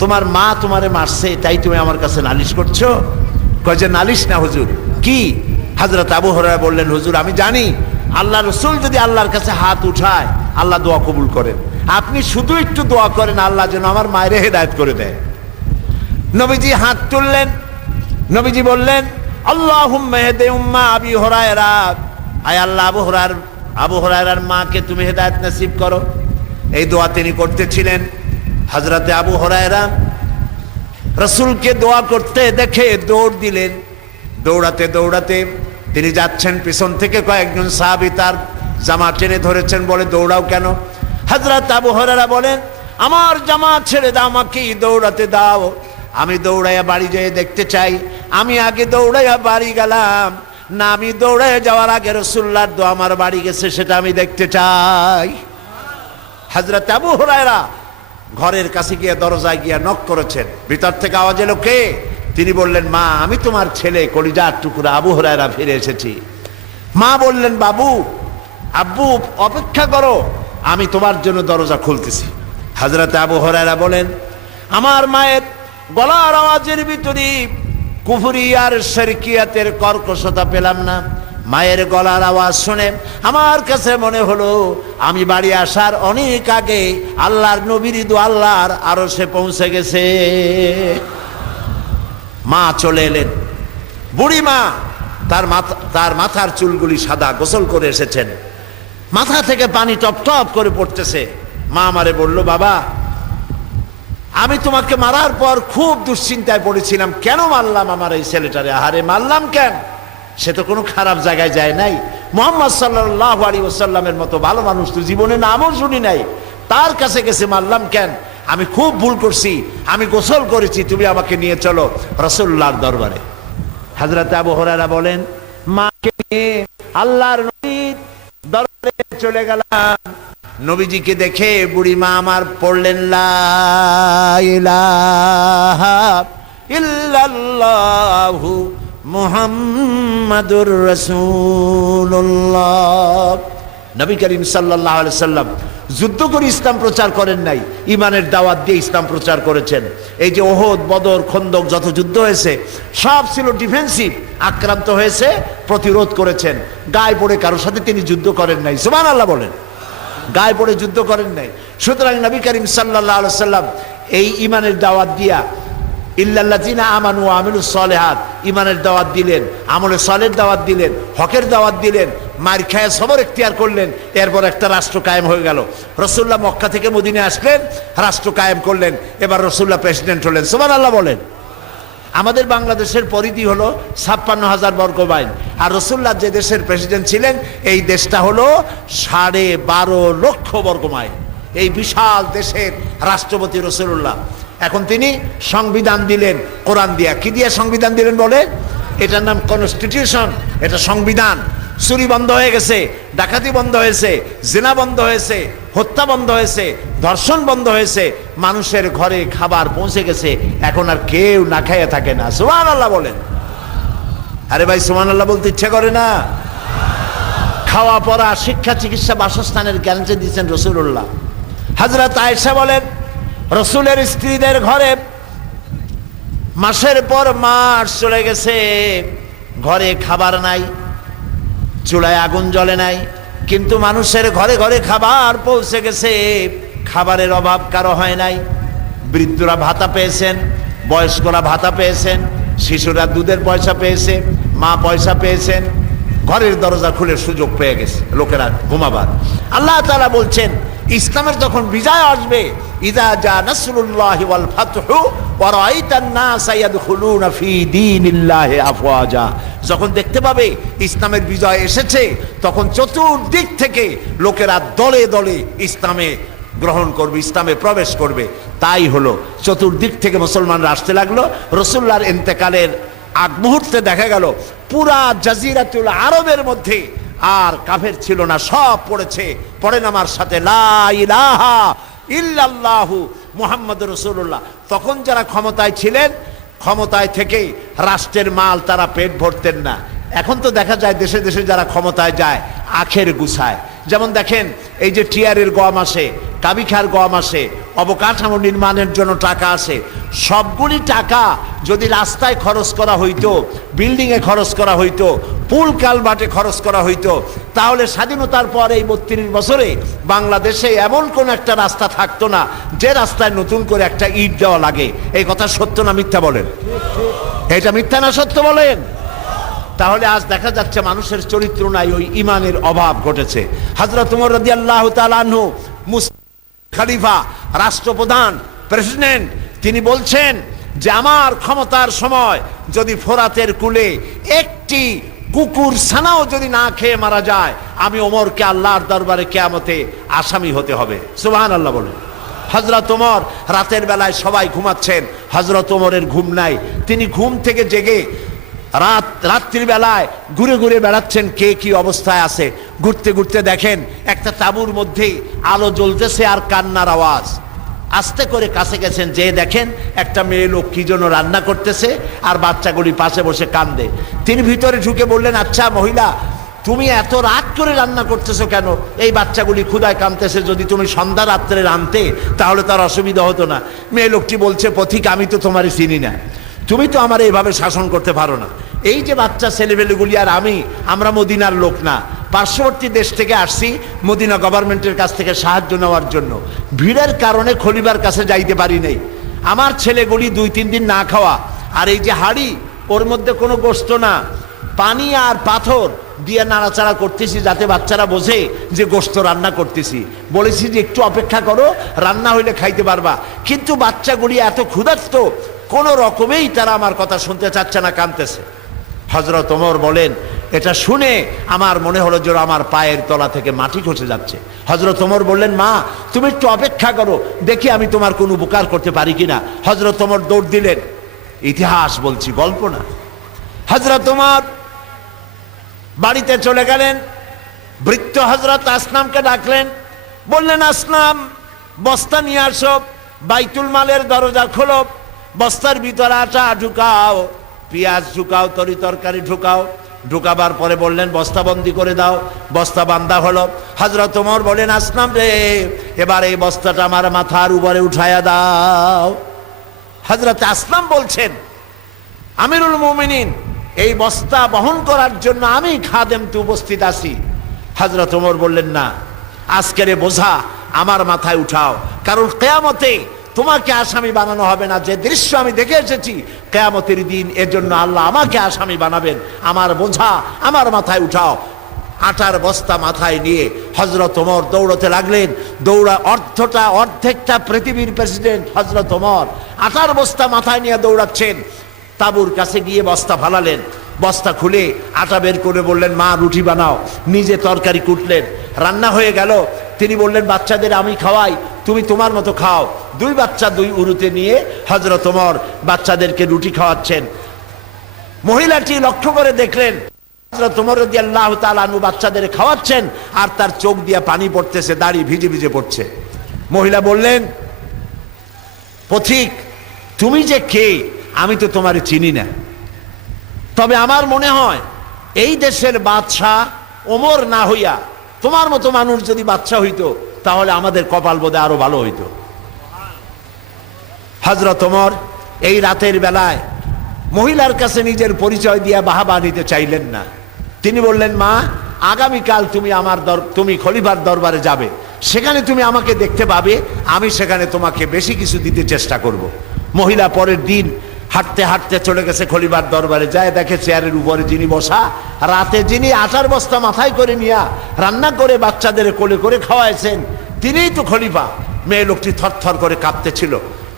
তোমার মা তোমারে মারছে তাই তুমি আমার কাছে নালিশ করছো? কয় যে নালিশ না হুজুর। কি? হযরত আবু হুরায়রা বললেন, হুজুর আমি জানি আল্লাহ রাসূল যদি আল্লাহর কাছে হাত উঠায় আল্লাহ দোয়া কবুল করেন। আপনি শুধু একটু দোয়া করেন আল্লাহ যেন আমার মায়ের হেদায়েত করে দেয়। নবীজি হাত তুললেন, নবীজি বললেন, আল্লাহুম্মা ইহদি উম্মা আবি হুরায়রা, আয় আল্লাহ আবু হুরায়রার মাকে তুমি হেদায়েত নসিব করো। এই দোয়া তিনি করতেছিলেন। হযরতে আবু হুরায়রা রাসূলকে দোয়া করতে দেখে দৌড় দিলেন। দৌড়াতে দৌড়াতে তিনি যাচ্ছেন, পিছন থেকে কয়েকজন সাহাবী তার জামা টেনে ধরেছেন, বলে দৌড়াও কেন? হযরত আবু হুরায়রা বলেন, আমার জামা ছেড়ে দাও, আমাকে দৌড়াতে দাও, আমি দৌড়াইয়া বাড়ি যেয়ে দেখতে চাই। আমি আগে দৌড়াইয়া বাড়ি গেলাম না, আমি দৌড়াইয়া যাওয়ার আগে রাসূলুল্লাহর দোয়া আমার বাড়ি গেছে সেটা আমি দেখতে চাই। হযরত আবু হুরায়রা ঘরের কাছে গিয়ে দরজায় গিয়ে নক করেছেন, ভিতর থেকে আওয়াজ এলো, কে? তিনি বললেন, মা, আমি তোমার ছেলে কলিজার টুকরা আবু হুরায়রা ফিরে এসেছি। মা বললেন, বাবু, আব্বু অপেক্ষা করো, আমি তোমার জন্য দরজা খুলতেছি। হযরত আবু হুরায়রা বলেন, আমার মায়ের গলার আওয়াজের ভিতরে কুফরি আর শিরকিয়াতের কর্কশতা পেলাম না। মায়ের গলার আওয়াজ শুনে আমার কাছে মনে হলো আমি বাড়ি আসার অনেক আগে আল্লাহর নবীর দোয়া আল্লাহর আরশে পৌঁছে গেছে। মা চলে এলেন, বুড়ি মা, তার মাথার চুলগুলি সাদা, গোসল করে এসেছেন, মাথা থেকে পানি টপ টপ করে পড়তেছে। মা আমারে বলল, বাবা, আমি তোমাকে মারার পর খুব দুশ্চিন্তায় পড়েছিলাম, কেন মারলাম আমার এই ছেলেটারে? আহারে, মারলাম কেন? সে তো কোনো খারাপ জায়গায় যায় নাই। মুহাম্মদ সাল্লাল্লাহু আলাইহি ওয়াসাল্লামের মতো ভালো মানুষ তো জীবনে নামও শুনি নাই, তার কাছে গেছে মারলাম কেন? আমি খুব ভুল করছি, আমি গোসল করেছি, তুমি আমাকে নিয়ে চলো রাসূলুল্লাহর দরবারে। হযরত আবু হুরায়রা বলেন, মাকে নিয়ে আল্লাহর নবীর দরবারে চলে গেলাম। নবীজিকে দেখে বুড়ি মা আমার পড়লেন, লা ইলাহা ইল্লাল্লাহু মুহাম্মাদুর রাসূলুল্লাহ। নবী করিম সাল্লাল্লাহু আলাইহি সাল্লাম যুদ্ধ করে ইসলাম প্রচার করেন নাই, ইমানের দাওয়াত দিয়ে ইসলাম প্রচার করেছেন। এই যে ওহদ, বদর, খন্দক যত যুদ্ধ হয়েছে সব ছিল ডিফেন্সিভ, আক্রান্ত হয়েছে প্রতিরোধ করেছেন। গায়ে পড়ে কারোর সাথে তিনি যুদ্ধ করেন নাই, সুবহানাল্লাহ বলেন, গায়ে পড়ে যুদ্ধ করেন নাই। সুতরাং নবী করিম সাল্লাল্লাহু আলাইহি সাল্লাম এই ইমানের দাওয়াত দিয়া ইল্লাল্লাযিনা আমানু ওয়া আমিলুস সালিহাত, ইমানের দাওয়াত দিলেন, আমলে সালের দাওয়াত দিলেন, হকের দাওয়াত দিলেন, মার খায় সবর ইখতিয়ার করলেন। এরপর একটা রাষ্ট্র কায়েম হয়ে গেল। রাসূলুল্লাহ মক্কা থেকে মদিনায় আসলেন, রাষ্ট্র কায়েম করলেন, এবার রাসূলুল্লাহ প্রেসিডেন্ট হলেন। সুবহানাল্লাহ বলেন। আমাদের বাংলাদেশের পরিধি হলো ৫৬,০০০ বর্গ মাইল, আর রাসূলুল্লাহ যে দেশের প্রেসিডেন্ট ছিলেন এই দেশটা হলো ১২.৫ লক্ষ বর্গ মাইল। এই বিশাল দেশের রাষ্ট্রপতি রাসূলুল্লাহ। এখন তিনি সংবিধান দিলেন কোরআন দিয়া। কি দিয়ে সংবিধান দিলেন বলে? এটার নাম কনস্টিটিউশন, এটা সংবিধান। চুরি বন্ধ হয়ে গেছে, ডাকাতি বন্ধ হয়েছে, জিনা বন্ধ হয়েছে, হত্যা বন্ধ হয়েছে, ধর্ষণ বন্ধ হয়েছে, মানুষের ঘরে খাবার পৌঁছে গেছে, এখন আর কেউ না খাইয়া থাকে না। সুবহানাল্লাহ বলেন। আরে ভাই, সুবহানাল্লাহ বলতে ইচ্ছা করে না? খাওয়া পড়া, শিক্ষা, চিকিৎসা, বাসস্থানের গ্যারান্টি দিচ্ছেন রাসূলুল্লাহ। হযরত আয়েশা বলেন, রাসূলের স্ত্রীদের ঘরে মাসের পর মাস চলে গেছে, ঘরে খাবার নাই, চুলায় আগুন জ্বলে নাই, কিন্তু মানুষের ঘরে ঘরে খাবার পৌঁছে গেছে, খাবারের অভাব কারো হয় নাই। বৃদ্ধরা ভাতা পেয়েছেন, বয়স্করা ভাতা পেয়েছেন, শিশুরা দুধের পয়সা পেয়েছে, মা পয়সা পেয়েছেন, ঘরের দরজা খুলে সুযোগ পেয়ে গেছে লোকেরা ঘুমাবার। আল্লাহ তাআলা বলছেন, ইসলামের যখন বিজয় আসবে, ইযা জা নাসরুল্লাহি ওয়াল ফাতহু ওয়া রাআইতান নাসা ইয়াদখুলুনা ফি দীনিল্লাহি আফওয়াজা, যখন দেখতে পাবে ইসলামের বিজয় এসেছে, তখন চতুর্দিক থেকে লোকেরা দলে দলে ইসলামে গ্রহণ করবে, ইসলামে প্রবেশ করবে। তাই হলো, চতুর্দিক থেকে মুসলমানরা আসতে লাগলো। রাসূলুল্লাহর ইন্তেকালের আগ মুহূর্তে দেখা গেল পুরা জাজিরাতুল আরবের মধ্যে আর কাফের ছিল না, সব পড়েছে। পড়েন আমার সাথে, লা ইলাহা ইল্লাল্লাহু মুহাম্মাদুর রাসূলুল্লাহ। তখন যারা ক্ষমতায় ছিলেন, ক্ষমতায় থেকে রাষ্ট্রের মাল তারা পেট ভরতেন না। এখন তো দেখা যায় দেশে দেশে যারা ক্ষমতায় যায় আখের গুছায়। যেমন দেখেন, এই যে টিয়ারের গম আসে, কাবিখার গম আসে, অবকাঠামো নির্মাণের জন্য টাকা আসে, সবগুলি টাকা যদি রাস্তায় খরচ করা হইতো, বিল্ডিংয়ে খরচ করা হইতো, পুল কালভার্টে খরচ করা হইতো, তাহলে স্বাধীনতার পর এই ৩২ বছরে বাংলাদেশে এমন কোন একটা রাস্তা থাকতো না যে রাস্তায় নতুন করে একটা ইট দেওয়া লাগে। এই কথা সত্য না মিথ্যা বলেন? এটা মিথ্যা না সত্য বলেন? তাহলে আজ দেখা যাচ্ছে মানুষের চরিত্র নাই, ওই ইমানের অভাব ঘটেছে। হযরত ওমর রাদিয়াল্লাহু তাআলা আনহু, মুসলিম খলিফা, রাষ্ট্রপ্রধান, প্রেসিডেন্ট, তিনি বলছেন যে আমার ক্ষমতার সময় যদি ফোরাতের কূলে একটি কুকুর ছানাও যদি না খেয়ে মারা যায়, আমি ওমরকে আল্লাহর দরবারে কিয়ামতে আসামি হতে হবে। সুবহানাল্লাহ বলেন। হযরত ওমর রাতের বেলায় সবাই ঘুমাচ্ছেন, হযরত ওমরের ঘুম নাই। তিনি ঘুম থেকে জেগে রাত্রির বেলায় ঘুরে ঘুরে বেড়াচ্ছেন কে কি অবস্থায় আছে। ঘুরতে ঘুরতে দেখেন একটা তাঁবুর মধ্যেই আলো জ্বলতেছে আর কান্নার আওয়াজ। আস্তে করে কাছে গেছেন, যে দেখেন একটা মেয়ে লোক কি জন্য রান্না করতেছে আর বাচ্চাগুলি পাশে বসে কান্দে। তিনি ভিতরে ঢুকে বললেন, আচ্ছা মহিলা, তুমি এত রাত করে রান্না করতেছো কেন? এই বাচ্চাগুলি ক্ষুধায় কাঁদতেছে, যদি তুমি সন্ধ্যা রাত্রে রাঁধতে তাহলে তার অসুবিধা হতো না। মেয়ে লোকটি বলছে, পথিক আমি তো তোমারই চিনি না, তুমি তো আমার এইভাবে শাসন করতে পারো না। এই যে বাচ্চা ছেলেপেলেগুলি আর আমরা মদিনার লোক না, পার্শ্ববর্তী দেশ থেকে আসছি মদিনা গভর্নমেন্টের কাছ থেকে সাহায্য নেওয়ার জন্য। ভিড়ের কারণে খলিফার কাছে যাইতে পারি নাই। আমার ছেলেগুলি 2-3 দিন না খাওয়া, আর এই যে হাড়ি, ওর মধ্যে কোনো গোশত না, পানি আর পাথর দিয়ে নাড়াচাড়া করতেছি যাতে বাচ্চারা বোঝে যে গোশত রান্না করতেছি। বলেছি যে একটু অপেক্ষা করো, রান্না হইলে খাইতে পারবা। কিন্তু বাচ্চাগুলি এত ক্ষুধার্ত, কোনো রকমেই তারা আমার কথা শুনতে চাচ্ছে না, কাঁদতেছে। হযরত ওমর বলেন, এটা শুনে আমার মনে হলো যে আমার পায়ের তলা থেকে মাটি খসে যাচ্ছে। হযরত ওমর বললেন, মা তুমি একটু অপেক্ষা করো, দেখি আমি তোমার কোনো উপকার করতে পারি কিনা। হযরত ওমর দৌড় দিলেন। ইতিহাস বলছি, গল্প না। হযরত ওমর বাড়িতে চলে গেলেন। বৃদ্ধ হযরত আসলামকে ডাকলেন, বললেন, আসলাম বস্তা নিয়ে আসো, বাইতুল মালের দরজা খোলো, বস্তার ভিতরে আটা ঢুকাও, পেঁয়াজ ঢুকাও, তরি তরকারি ঢুকাও। ঢুকাবার পরে বললেন, বস্তা বন্দি করে দাও। বস্তা বান্ধা হলো। হযরত ওমর বলেন, আসলাম রে, এবার এই বস্তাটা আমার মাথার উপরে উঠায়া দাও। হযরত আসলাম বলছেন, আমিরুল মুমিনিন, এই বস্তা বহন করার জন্য আমি খাদেম তো উপস্থিত আছি। হযরত ওমর বললেন, না, আজকের বোঝা আমার মাথায় উঠাও, কারণ কিয়ামতে তোমাকে আসামি বানানো হবে না। যে দৃশ্য আমি দেখে এসেছি কিয়ামতের দিন, এজন্য আল্লাহ আমাকে আসামি বানাবেন। আমার বোঝা আমার মাথায় উঠাও। আটার বস্তা মাথায় নিয়ে হযরত ওমর দৌড়তে লাগলেন। অর্ধেকটা পৃথিবীর প্রেসিডেন্ট হযরত ওমর আটার বস্তা মাথায় নিয়ে দৌড়াচ্ছেন। তাঁবুর কাছে গিয়ে বস্তা ফালালেন। বস্তা খুলে আটা বের করে বললেন, মা রুটি বানাও। নিজে তরকারি কুটলেন, রান্না হয়ে গেল। তিনি বললেন, বাচ্চাদের আমি খাওয়াই, তুমি তোমার মতো খাও। 2 বাচ্চা 2 উরুতে নিয়ে হযরত ওমর বাচ্চাদেরকে রুটি খাওয়াচ্ছেন। মহিলাটি লক্ষ্য করে দেখলেন হযরত ওমর রাদিয়াল্লাহু তাআলা আনহু বাচ্চাদের খাওয়াচ্ছেন, আর তার চোখ দিয়ে পানি পড়তেছে, দাড়ি ভিজে ভিজে পড়ছে। মহিলা বললেন, পথিক তুমি যে কে, আমি তো তোমার চিনি না, তবে আমার মনে হয় এই দেশের বাদশাহ ওমর না হইয়া তোমার মতো মানুষ যদি বাদশাহ হইতো তাহলে আমাদের কপাল বোধে আরো ভালো হইতো। হযরত ওমর এই রাতের বেলায় মহিলার কাছে নিজের পরিচয় দিয়ে বাহাবা নিতে চাইলেন না। তিনি বললেন, মা আগামীকাল তুমি খলিফার দরবারে যাবে, সেখানে তুমি আমাকে দেখতে পাবে, আমি সেখানে তোমাকে বেশি কিছু দিতে চেষ্টা করব। মহিলা পরের দিন হাঁটতে হাঁটতে চলে গেছে খলিফার দরবারে। যায় দেখে চেয়ারের উপরে যিনি বসা, রাতে যিনি আটার বস্তা মাথায় করে নিয়া রান্না করে বাচ্চাদের কোলে করে খাওয়াইছেন, তিনিই তো খলিফা। মেয়ে লোকটি থরথর করে কাঁপতেছিল।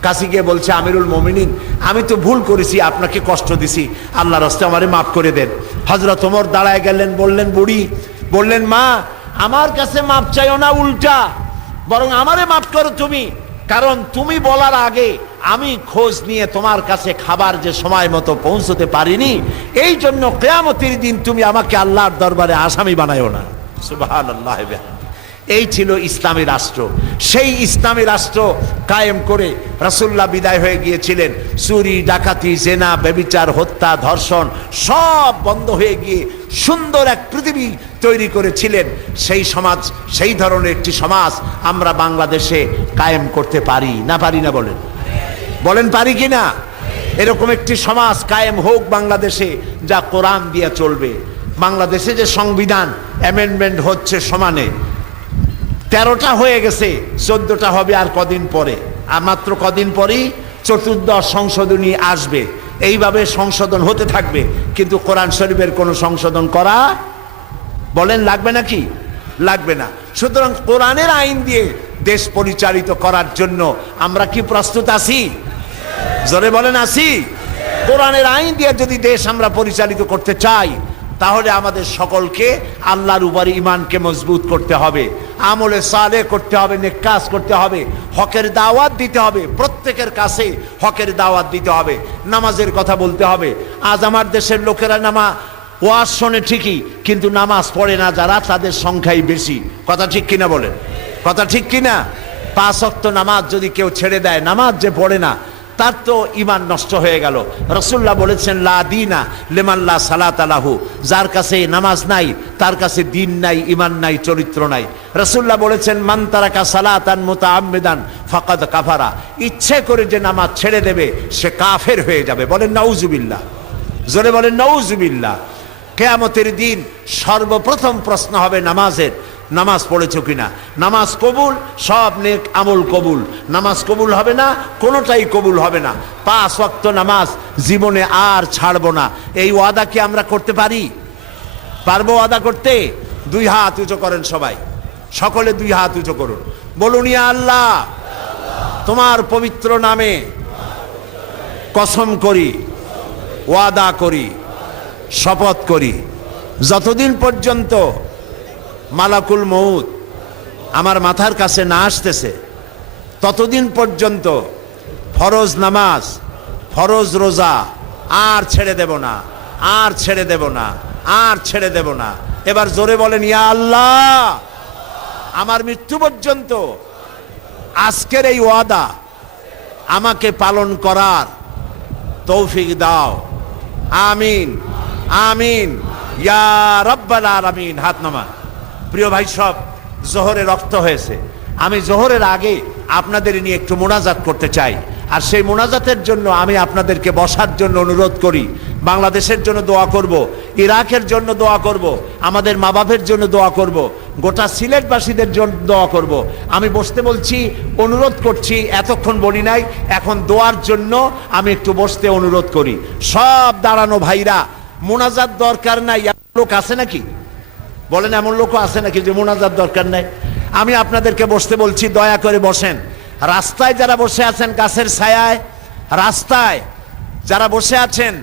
কাছে গিয়ে বলছে, আমিরুল মুমিনিন, আমি তো ভুল করেছি, আপনাকে কষ্ট দিছি, আল্লাহর রাস্তায় আমারে মাফ করে দেন। হযরত ওমর দাঁড়ায় গেলেন, বললেন, বুড়ি বললেন, মা আমার কাছে মাপ চাইও না, উল্টা বরং আমারে মাফ করো তুমি, কারণ তুমি বলার আগে আমি খোঁজ নিয়ে তোমার কাছে খাবার যে সময় মতো পৌঁছতে পারিনি, এই জন্য কিয়ামতের দিন তুমি আমাকে আল্লাহর দরবারে আসামি বানায়ো না। সুবহানাল্লাহ। এই ছিল ইসলামী রাষ্ট্র। সেই ইসলামী রাষ্ট্র কায়েম করে রাসূলুল্লাহ বিদায় হয়ে গিয়েছিলেন। চুরি, ডাকাতি, জেনা, ব্যভিচার, হত্যা, ধর্ষণ সব বন্ধ হয়ে গিয়ে সুন্দর এক পৃথিবী তৈরি করেছিলেন। সেই সমাজ, সেই ধরনের একটি সমাজ আমরা বাংলাদেশে কায়েম করতে পারি না, পারি না? বলেন পারি কি না? এরকম একটি সমাজ কায়েম হোক বাংলাদেশে, যা কোরআন দিয়ে চলবে। বাংলাদেশে যে সংবিধান অ্যামেন্ডমেন্ট হচ্ছে সমানে, 13টা হয়ে গেছে, 14টা হবে আর কদিন পরে, আর মাত্র কদিন পরেই 14দশ সংশোধনী আসবে। এইভাবে সংশোধন হতে থাকবে, কিন্তু কোরআন শরীফের কোনো সংশোধন করা বলেন লাগবে নাকি? লাগবে না। সুতরাং কোরআনের আইন দিয়ে দেশ পরিচালিত করার জন্য আমরা কি প্রস্তুত আছি? জোরে বলেন আছি? কোরআনের আইন দিয়ে যদি দেশ আমরা পরিচালিত করতে চাই, তাহলে আমাদের সকলকে আল্লাহর উপর ঈমানকে মজবুত করতে হবে, আমলে সালেহ করতে হবে, নেক কাজ করতে হবে, হকের দাওয়াত দিতে হবে, প্রত্যেকের কাছে হকের দাওয়াত দিতে হবে, নামাজের কথা বলতে হবে। আজ আমার দেশের লোকেরা ওয়াজ শোনে ঠিকই, কিন্তু নামাজ পড়ে না যারা, তাদের সংখ্যাই বেশি। কথা ঠিক কিনা বলেন? কথা ঠিক কিনা? 5 ওয়াক্ত নামাজ যদি কেউ ছেড়ে দেয়, নামাজ যে পড়ে না, তার তো ঈমান নষ্ট হয়ে গেল। রাসূলুল্লাহ বলেছেন লা দীনা লিমান লা সালাতা লাহু, যার কাছে নামাজ নাই তার কাছে দিন নাই, ঈমান নাই, চরিত্র নাই। রাসূলুল্লাহ বলেছেন মান তারাকা সালাতান মুতাআম্মিদান ফাকাদ কাফারা, ইচ্ছে করে যে নামাজ ছেড়ে দেবে সে কাফের হয়ে যাবে। বলেন নাউজুবিল্লাহ, জোরে বলেন নাউজুবিল্লাহ। কিয়ামতের দিন সর্বপ্রথম প্রশ্ন হবে নামাজের, নামাজ পড়েছো কিনা। নামাজ কবুল, সব নেক আমল কবুল। নামাজ কবুল হবে না, কোনোটাই কবুল হবে না। 5 ওয়াক্ত নামাজ জীবনে আর ছাড়বো না, এই ওয়াদা কি আমরা করতে পারি? পারবো ওয়াদা করতে? 2 হাত উঁচু করেন সবাই, সকলে 2 হাত উঁচু করুন, বলুন ইয়া আল্লাহ, তোমার পবিত্র নামে কসম করি, ওয়াদা করি, শপথ করি, যতদিন পর্যন্ত মালাকুল মউত আমার মাথার কাছে না আসতেছে ততদিন পর্যন্ত ফরজ নামাজ, ফরজ রোজা আর ছেড়ে দেব না, আর ছেড়ে দেব না, আর ছেড়ে দেব না। এবার জোরে বলেন ইয়া আল্লাহ, আমার মৃত্যু পর্যন্ত আজকের এই ওয়াদা আমাকে পালন করার তৌফিক দাও। আমিন আমিন ইয়া রাব্বাল আলামিন। হাত নামান। প্রিয় ভাই সব, জোহরে রক্ত হয়েছে, আমি জোহরের আগে আপনাদের নিয়ে একটু মোনাজাত করতে চাই। আর সেই মোনাজাতের জন্য আমি আপনাদেরকে বসার জন্য অনুরোধ করি। বাংলাদেশের জন্য দোয়া করব, ইরাকের জন্য দোয়া করব, আমাদের মা বাপের জন্য দোয়া করব, গোটা সিলেটবাসীদের জন্য দোয়া করব। আমি বসতে বলছি, অনুরোধ করছি, এতক্ষণ বলি নাই, এখন দোয়ার জন্য আমি একটু বসতে অনুরোধ করি। সব দাঁড়ানো ভাইরা, মোনাজাত দরকার নাই, লোক আছে নাকি? বলেন এমন লোক আছে নাকি যে মোনাজাত দরকার নাই? আমি আপনাদেরকে বসতে বলছি, দয়া করে বসেন। রাস্তায় যারা বসে আছেন গাছের ছায়ায়, রাস্তায় যারা বসে আছেন,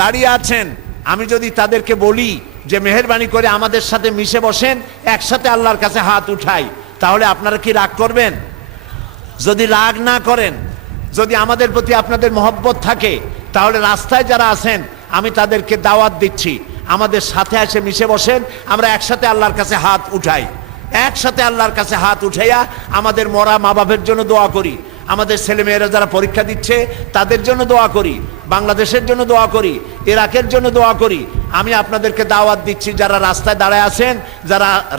দাঁড়িয়ে আছেন, আমি যদি তাদেরকে বলি যে মেহেরবানি করে আমাদের সাথে মিশে বসেন, একসাথে আল্লাহর কাছে হাত উঠাই, তাহলে আপনারা কি রাগ করবেন? যদি রাগ না করেন, যদি আমাদের প্রতি আপনাদের মহব্বত থাকে, তাহলে রাস্তায় যারা আছেন আমি তাদেরকে দাওয়াত দিচ্ছি, আমাদের সাথে এসে মিশে বসেন, আমরা একসাথে আল্লাহর কাছে হাত উঠাই, একসাথে আল্লাহর কাছে হাত উঠাইয়া আমাদের মরা মা বাপের জন্য দোয়া করি, আমাদের ছেলেমেয়েরা যারা পরীক্ষা দিচ্ছে তাদের জন্য দোয়া করি, বাংলাদেশের জন্য দোয়া করি, ইরাকের জন্য দোয়া করি। আমি আপনাদেরকে দাওয়াত দিচ্ছি, যারা রাস্তায় দাঁড়ায় আছেন,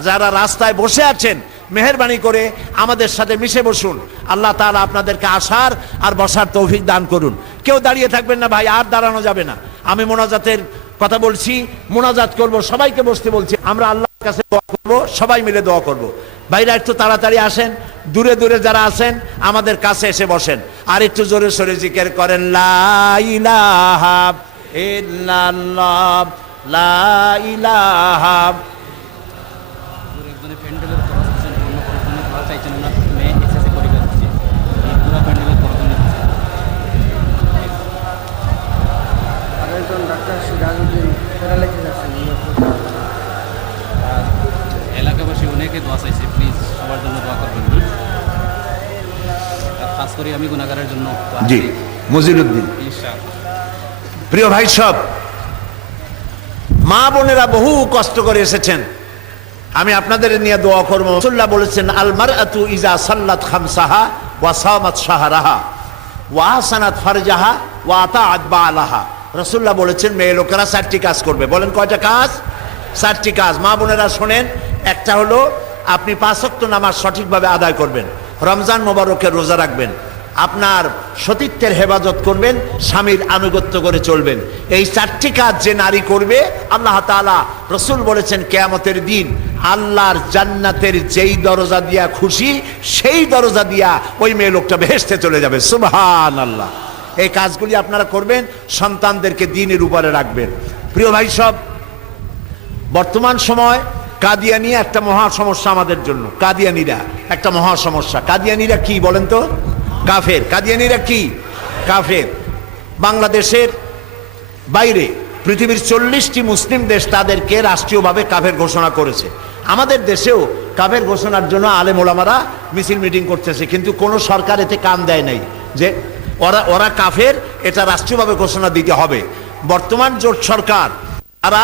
যারা রাস্তায় বসে আছেন, মেহেরবানি করে আমাদের সাথে মিশে বসুন। আল্লাহ তাআলা আপনাদেরকে আসার আর বসার তৌফিক দান করুন। কেউ দাঁড়িয়ে থাকবেন না ভাই, আর দাঁড়ানো যাবে না। আমি মোনাজাতের কথা বলছি, মোনাজাত করব, সবাইকে বসতে বলছি, আমরা আল্লাহর কাছে দোয়া করব, সবাই মিলে দোয়া করব। ভাইরা একটু তাড়াতাড়ি আসেন, দূরে দূরে যারা আছেন আমাদের কাছে এসে বসেন, আর একটু জোরে সোরে জিকির করেন, লা ইলাহা ইল্লাল্লাহ, লা ইলাহা। এলাকাবাসী অনেকে দোয়া চাইছে, প্লিজ সবার জন্য দোয়া করবেন। খাস করে আমি গুনাহগারের জন্য। জি, মজিলউদ্দিন। প্রিয় ভাই সব, মা বোনেরা বহু কষ্ট করে এসেছেন, আমি আপনাদের নিয়ে দোয়া করব। রাসূলুল্লাহ বলেছেন, আল মারআতু ইজা সাল্লাত খামসাহা ওয়া সামাত শাহরাহা ওয়া আহসানাত ফারজাহা ওয়া আতাআত বালাহা। রাসূলুল্লাহ বলেছেন, মেয়ে লোকেরা 4টি কাজ করবে। বলেন কয়টা কাজ? 4টি কাজ। মা বোনেরা শোনেন, একটা হলো আপনি 5 ওয়াক্ত নামাজ সঠিকভাবে আদায় করবেন, রমজান মোবারকের রোজা রাখবেন, আপনার সতীত্বের হেফাজত করবেন, স্বামীর আনুগত্য করে চলবেন। এই 4টি কাজ যে নারী করবে, আল্লাহ তাআলা, রাসূল বলেছেন, কিয়ামতের দিন আল্লাহর জান্নাতের যেই দরজা দিয়া খুশি, সেই দরজা দিয়া ওই মেয়ে লোকটা বেহেশতে চলে যাবে। সুবহানাল্লাহ। এই কাজগুলি আপনারা করবেন, সন্তানদেরকে দ্বীনের উপরে রাখবেন। প্রিয় ভাই সব, বর্তমান সময় কাদিয়ানি একটা মহা সমস্যা আমাদের জন্য। কাদিয়ানিরা একটা মহা সমস্যা। কাদিয়ানিরা কি বলেন তো? কাফের। কাদিয়ানিরা কি? কাফের। বাংলাদেশের বাইরে পৃথিবীর 40টি মুসলিম দেশ তাদেরকে রাষ্ট্রীয়ভাবে কাফের ঘোষণা করেছে। আমাদের দেশেও কাফের ঘোষণার জন্য আলেম ওলামারা মিছিল মিটিং করতেছে, কিন্তু কোনো সরকার এতে কান দেয় নাই যে ওরা কাফের, এটা রাষ্ট্রীয়ভাবে ঘোষণা দিতে হবে। বর্তমান জোট সরকার তারা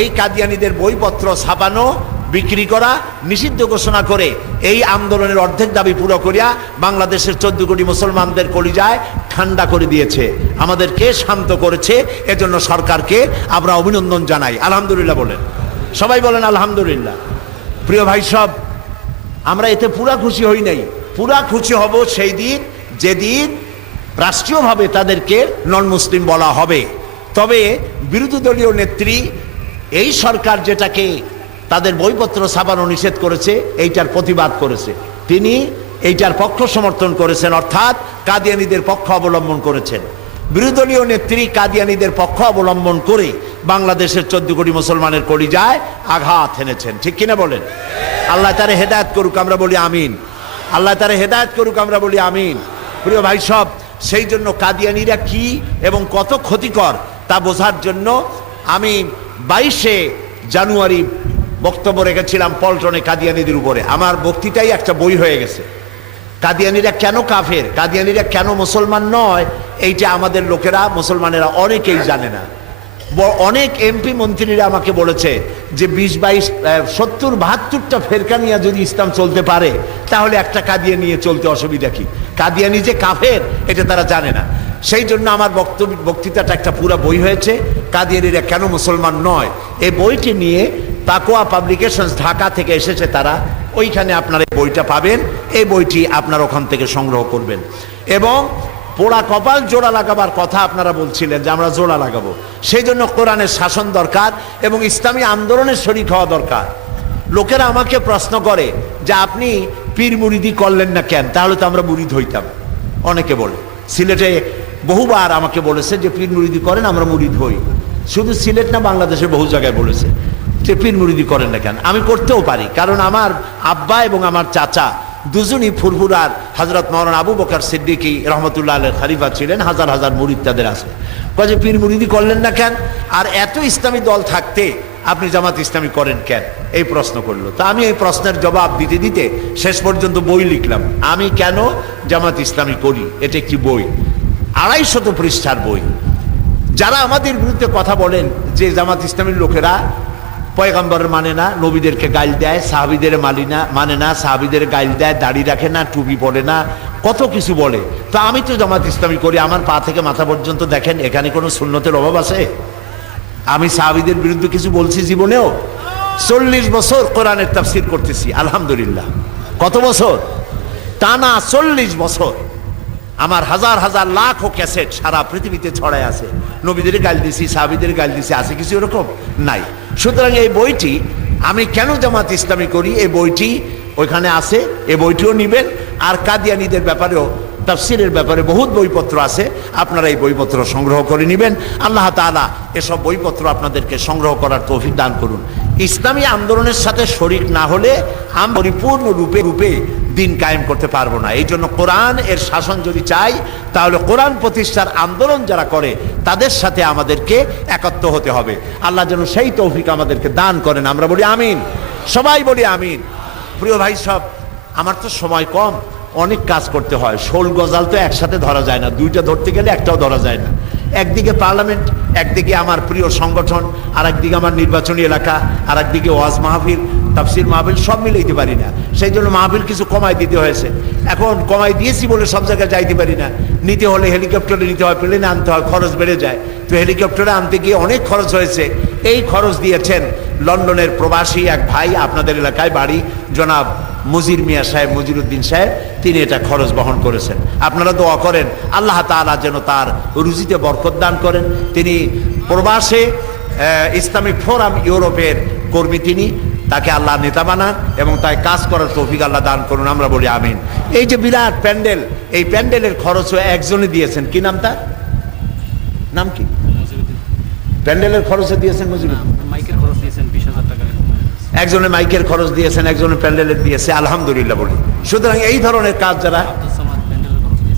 এই কাদিয়ানীদের বইপত্র ছাপানো বিক্রি করা নিষিদ্ধ ঘোষণা করে এই আন্দোলনের অর্ধেক দাবি পুরো করিয়া বাংলাদেশের 14 কোটি মুসলমানদের কলিজায় ঠান্ডা করে দিয়েছে, আমাদেরকে শান্ত করেছে। এজন্য সরকারকে আমরা অভিনন্দন জানাই। আলহামদুলিল্লাহ বলেন, সবাই বলেন আলহামদুলিল্লাহ। প্রিয় ভাই সব, আমরা এতে পুরা খুশি হই নাই। পুরা খুশি হব সেই দিন যেদিন রাষ্ট্রীয়ভাবে তাদেরকে নন মুসলিম বলা হবে। তবে বিরোধী দলীয় নেত্রী এই সরকার যেটাকে তাদের বইপত্র ছাপানো নিষেধ করেছে এইটার প্রতিবাদ করেছে, তিনি এইটার পক্ষ সমর্থন করেছেন, অর্থাৎ কাদিয়ানীদের পক্ষ অবলম্বন করেছেন। বিরোধী দলীয় নেত্রী কাদিয়ানীদের পক্ষ অবলম্বন করে বাংলাদেশের 14 কোটি মুসলমানের কলিজায় আঘাত এনেছেন, ঠিক কিনা বলেন? আল্লাহ তারে হেদায়েত করুক, আমরা বলি আমিন। আল্লাহ তারে হেদায়েত করুক, আমরা বলি আমিন। প্রিয় ভাই সব, সেই জন্য কাদিয়ানীরা কি এবং কত ক্ষতিকর তা বোঝার জন্য আমি 22শে জানুয়ারি বক্তব্য রেখেছিলাম পল্টনে কাদিয়ানীদের উপরে। আমার বক্তৃতাই একটা বই হয়ে গেছে। কাদিয়ানীরা কেন কাফের, কাদিয়ানীরা কেন মুসলমান নয়, এইটা আমাদের লোকেরা, মুসলমানেরা অনেকেই জানে না। অনেক এমপি মন্ত্রীরা আমাকে বলেছে যে 20, 22, 70, 72টা ফেরকা নিয়ে যদি ইসলাম চলতে পারে তাহলে একটা কাদিয়ানী নিয়ে চলতে অসুবিধা কি? কাদিয়ানী যে কাফের এটা তারা জানে না। সেই জন্য আমার বক্তৃতাটা একটা পুরো বই হয়েছে, কাদিয়ানীরা কেন মুসলমান নয়। এই বইটি নিয়ে তাকওয়া পাবলিকেশনস ঢাকা থেকে এসেছে তারা, ওইখানে আপনারা এই বইটা পাবেন। এই বইটি আপনারা ওখান থেকে সংগ্রহ করবেন। এবং পোড়া কপাল জোড়া লাগাবার কথা আপনারা বলছিলেন যে আমরা জোড়া লাগাবো, সেই জন্য কোরআনের শাসন দরকার এবং ইসলামী আন্দোলনের শরীক হওয়া দরকার। লোকেরা আমাকে প্রশ্ন করে যে আপনি পীর মুরিদি করলেন না কেন, তাহলে তো আমরা মুরিদ হইতাম। অনেকে বলে, সিলেটে বহুবার আমাকে বলেছে যে পীর মুরিদি করেন, আমরা মুরিদ হই। শুধু সিলেট না, বাংলাদেশের বহু জায়গায় বলেছে যে পীর মুরিদি করেন না কেন। আমি করতেও পারি, কারণ আমার আব্বা এবং আমার চাচা দুজনই ফুরফুরার হযরত মাওলানা আবু বকর সিদ্দিকী রহমতুল্লাহ আলাইহির খলিফা ছিলেন, হাজার হাজার মুরিদ তাদের আছে। কয়ে পীর মুরিদি করলেন না কেন, আর এত ইসলামী দল থাকতে আপনি জামাত ইসলামী করেন কেন, এই প্রশ্ন করলো। তা আমি এই প্রশ্নের জবাব দিতে দিতে শেষ পর্যন্ত বই লিখলাম, আমি কেন জামাত ইসলামী করি। এটা একটি বই, 250 পৃষ্ঠার বই। যারা আমাদের বিরুদ্ধে কথা বলেন যে জামাত ইসলামীর লোকেরা পয়গম্বর মানে না, নবীদেরকে গাইল দেয়, সাহাবীদের মানে না, সাহাবীদের গাইল দেয়, দাড়ি রাখে না, টুপি পরে না, কত কিছু বলে। তো আমি তো জামাত ইসলামী করি, আমার পা থেকে মাথা পর্যন্ত দেখেন, এখানে কোনো সুন্নতের অভাব আছে? আমি সাহাবীদের বিরুদ্ধে কিছু বলছি জীবনেও? 40 বছর কোরআনের তাফসীর করতেছি, আলহামদুলিল্লাহ। কত বছর? টানা 40 বছর। আমার হাজার হাজার লাখ ক্যাসেট সারা পৃথিবীতে ছড়ায় আছে। নবীদের গাল দিছি, সাহাবীদের গাল দিছি, আছে কিছু এরকম? নাই। সুতরাং এই বইটি আমি কেন জামাত ইসলামী করি, এই বইটি ওইখানে আছে, এই বইটিও নিবেন। আর কাদিয়ানীদের ব্যাপারেও, তাফসীরের ব্যাপারে বহুত বইপত্র আছে, আপনারা এই বইপত্র সংগ্রহ করে নেবেন। আল্লাহ তাআলা এসব বইপত্র আপনাদেরকে সংগ্রহ করার তৌফিক দান করুন। ইসলামী আন্দোলনের সাথে শরীক না হলে আমরা পরিপূর্ণ রূপে দিন কায়েম করতে পারবো না। এই জন্য কোরআন এর শাসন যদি চাই, তাহলে কোরআন প্রতিষ্ঠার আন্দোলন যারা করে তাদের সাথে আমাদেরকে একত্র হতে হবে। আল্লাহ যেন সেই তৌফিক আমাদেরকে দান করেন, আমরা বলি আমিন, সবাই বলি আমিন। প্রিয় ভাই সব, আমার তো সময় কম, অনেক কাজ করতে হয়। শোল গজাল তো একসাথে ধরা যায় না, দুইটা ধরতে গেলে একটাও ধরা যায় না। একদিকে পার্লামেন্ট, একদিকে আমার প্রিয় সংগঠন, আর একদিকে আমার নির্বাচনী এলাকা, আর একদিকে ওয়াজ মাহফিল, তাফসীর মাহফিল, সব মিলাইতে পারি না। সেই জন্য মাহফিল কিছু কমাই দিতে হয়েছে। এখন কমাই দিয়েছি বলে সব জায়গায় যাইতে পারি না। নিতে হলে হেলিকপ্টারে নিতে হয়, প্লেনে আনতে হয়, খরচ বেড়ে যায়। তো হেলিকপ্টারে আনতে গিয়ে অনেক খরচ হয়েছে। এই খরচ দিয়েছেন লন্ডনের প্রবাসী এক ভাই, আপনাদের এলাকায় বাড়ি, জনাব মুজির মিয়া সাহেব, মজিরুদ্দিন সাহেব, তিনি এটা খরচ বহন করেছেন। আপনারা দোয়া করেন আল্লাহ তাআলা যেন তার রুজিতে বরকত দান করেন। তিনি প্রবাসে ইসলামিক ফোরাম ইউরোপের কর্মী, তিনি, তাকে আল্লাহ নেতা বানান এবং তাই কাজ করার তৌফিক আল্লাহ দান করুন, আমরা বলি আমিন। এই যে বিরাট প্যান্ডেল, এই প্যান্ডেলের খরচও একজনে দিয়েছেন, কি নাম তার? নাম কি? প্যান্ডেলের খরচে দিয়েছেন মজিরুদ্দিন। মাইকের খরচ দিয়েছেন 20,000 টাকা। একজনে মাইকের খরচ দিয়েছেন, একজনে প্যান্ডেলের দিয়েছে, আলহামদুলিল্লাহ বলি। সুতরাং এই ধরনের কাজ যারা,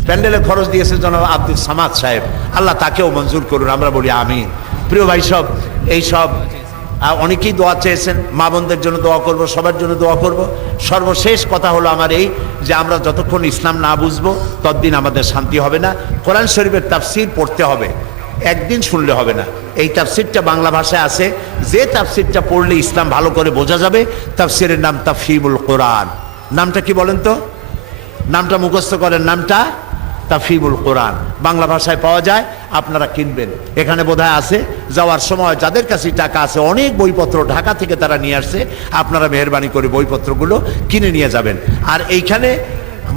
প্যান্ডেলের খরচ দিয়েছে জনাব আব্দুল সামাদ সাহেব, আল্লাহ তাকেও মঞ্জুর করুন, আমরা বলি আমিন। প্রিয় ভাই সব এই সব অনেকেই দোয়া চেয়েছেন, মা বোনদের জন্য দোয়া করব, সবার জন্য দোয়া করব। সর্বশেষ কথা হলো আমার এই যে আমরা যতক্ষণ ইসলাম না বুঝবো ততদিন আমাদের শান্তি হবে না। কোরআন শরীফের তাফসীর পড়তে হবে, একদিন শুনলে হবে না। এই তাফসীরটা বাংলা ভাষায় আছে, যে তাফসীরটা পড়লে ইসলাম ভালো করে বোঝা যাবে, তাফসীরের নাম তাফহিমুল কোরআন। নামটা কি বলেন তো? নামটা মুখস্থ করেন, নামটা তাফহিমুল কোরআন। বাংলা ভাষায় পাওয়া যায়, আপনারা কিনবেন। এখানে বোধহয় আছে, যাওয়ার সময় যাদের কাছে টাকা আছে অনেক বইপত্র ঢাকা থেকে তারা নিয়ে আসছে, আপনারা মেহেরবানি করে বইপত্রগুলো কিনে নিয়ে যাবেন। আর এইখানে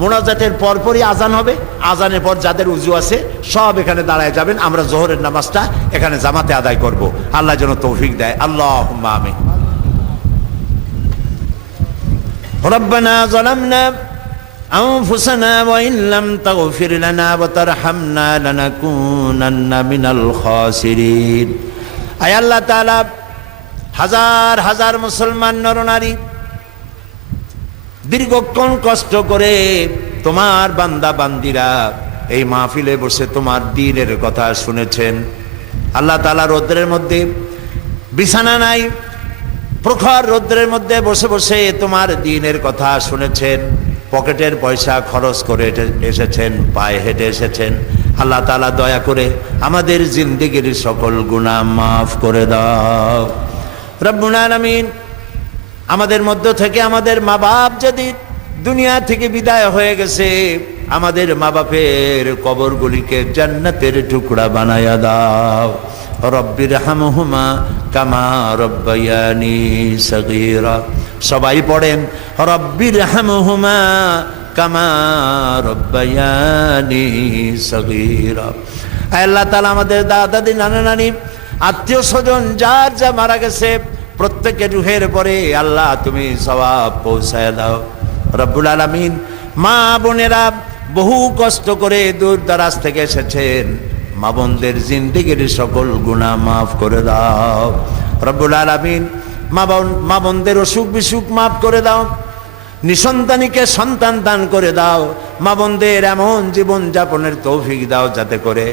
মোনাজাতের পরপরই আজান হবে, আজানের পর যাদের উজু আছে সব এখানে দাঁড়ায় যাবেন। আমরা জোহরের নামাজটা এখানে জামাতে আদায় করব। আল্লাহ যেন তৌফিক দেয়। আল্লাহুম্মা আমিন। রব্বানা যালামনা أنفسنا وإن لم تغفر لنا وترحمنا لنكونن من الخاسرين। আয় আল্লাহ তাআলা, হাজার হাজার মুসলমান নরনারী দীর্ঘক্ষণ কষ্ট করে তোমার বান্দা বান্দিরা এই মাহফিলে বসে তোমার দ্বীনের কথা শুনেছেন। আল্লাহ তাআলা রৌদ্রের মধ্যে বিছানা নাই, প্রখর রৌদ্রের মধ্যে বসে বসে তোমার দ্বীনের কথা শুনেছেন। পকেটের পয়সা খরচ করে এসেছেন, পায়ে হেঁটে এসেছেন। আল্লাহ তাআলা দয়া করে আমাদের জিন্দেগির সকল গুনাহ মাফ করে দাও রব্বুল আলামিন। আমাদের মধ্য থেকে আমাদের মা বাপ যদি দুনিয়া থেকে বিদায় হয়ে গেছে, আমাদের মা বাপের কবরগুলিকে জান্নাতের টুকরা বানায়া দাও। রব্বির হামহুমা কামা রব্বায়ানি সগীরা। সবাই পড়েন রব্বির হামহুমা কামা রব্বায়ানি সগীরা। আল্লাহ তাআলা আমাদের দাদা দাদি নানা নানি আত্মীয় স্বজন যার যা মারা গেছে প্রত্যেকের রুহের পরে আল্লাহ তুমি সওয়াব পৌঁছায় দাও রব্বুল আলামিন। মা বোনেরা বহু কষ্ট করে দূর দারাজ থেকে এসেছেন, মা বোনদের জিন্দেগির সকল গুনাহ মাফ করে দাও রব্বুল আলামিন। মা বোনদের অসুখ বিসুখ মাফ করে দাও, নিঃসন্তানীকে সন্তান দান করে দাও। মা বোনদের এমন জীবন যাপনের তৌফিক দাও যাতে করে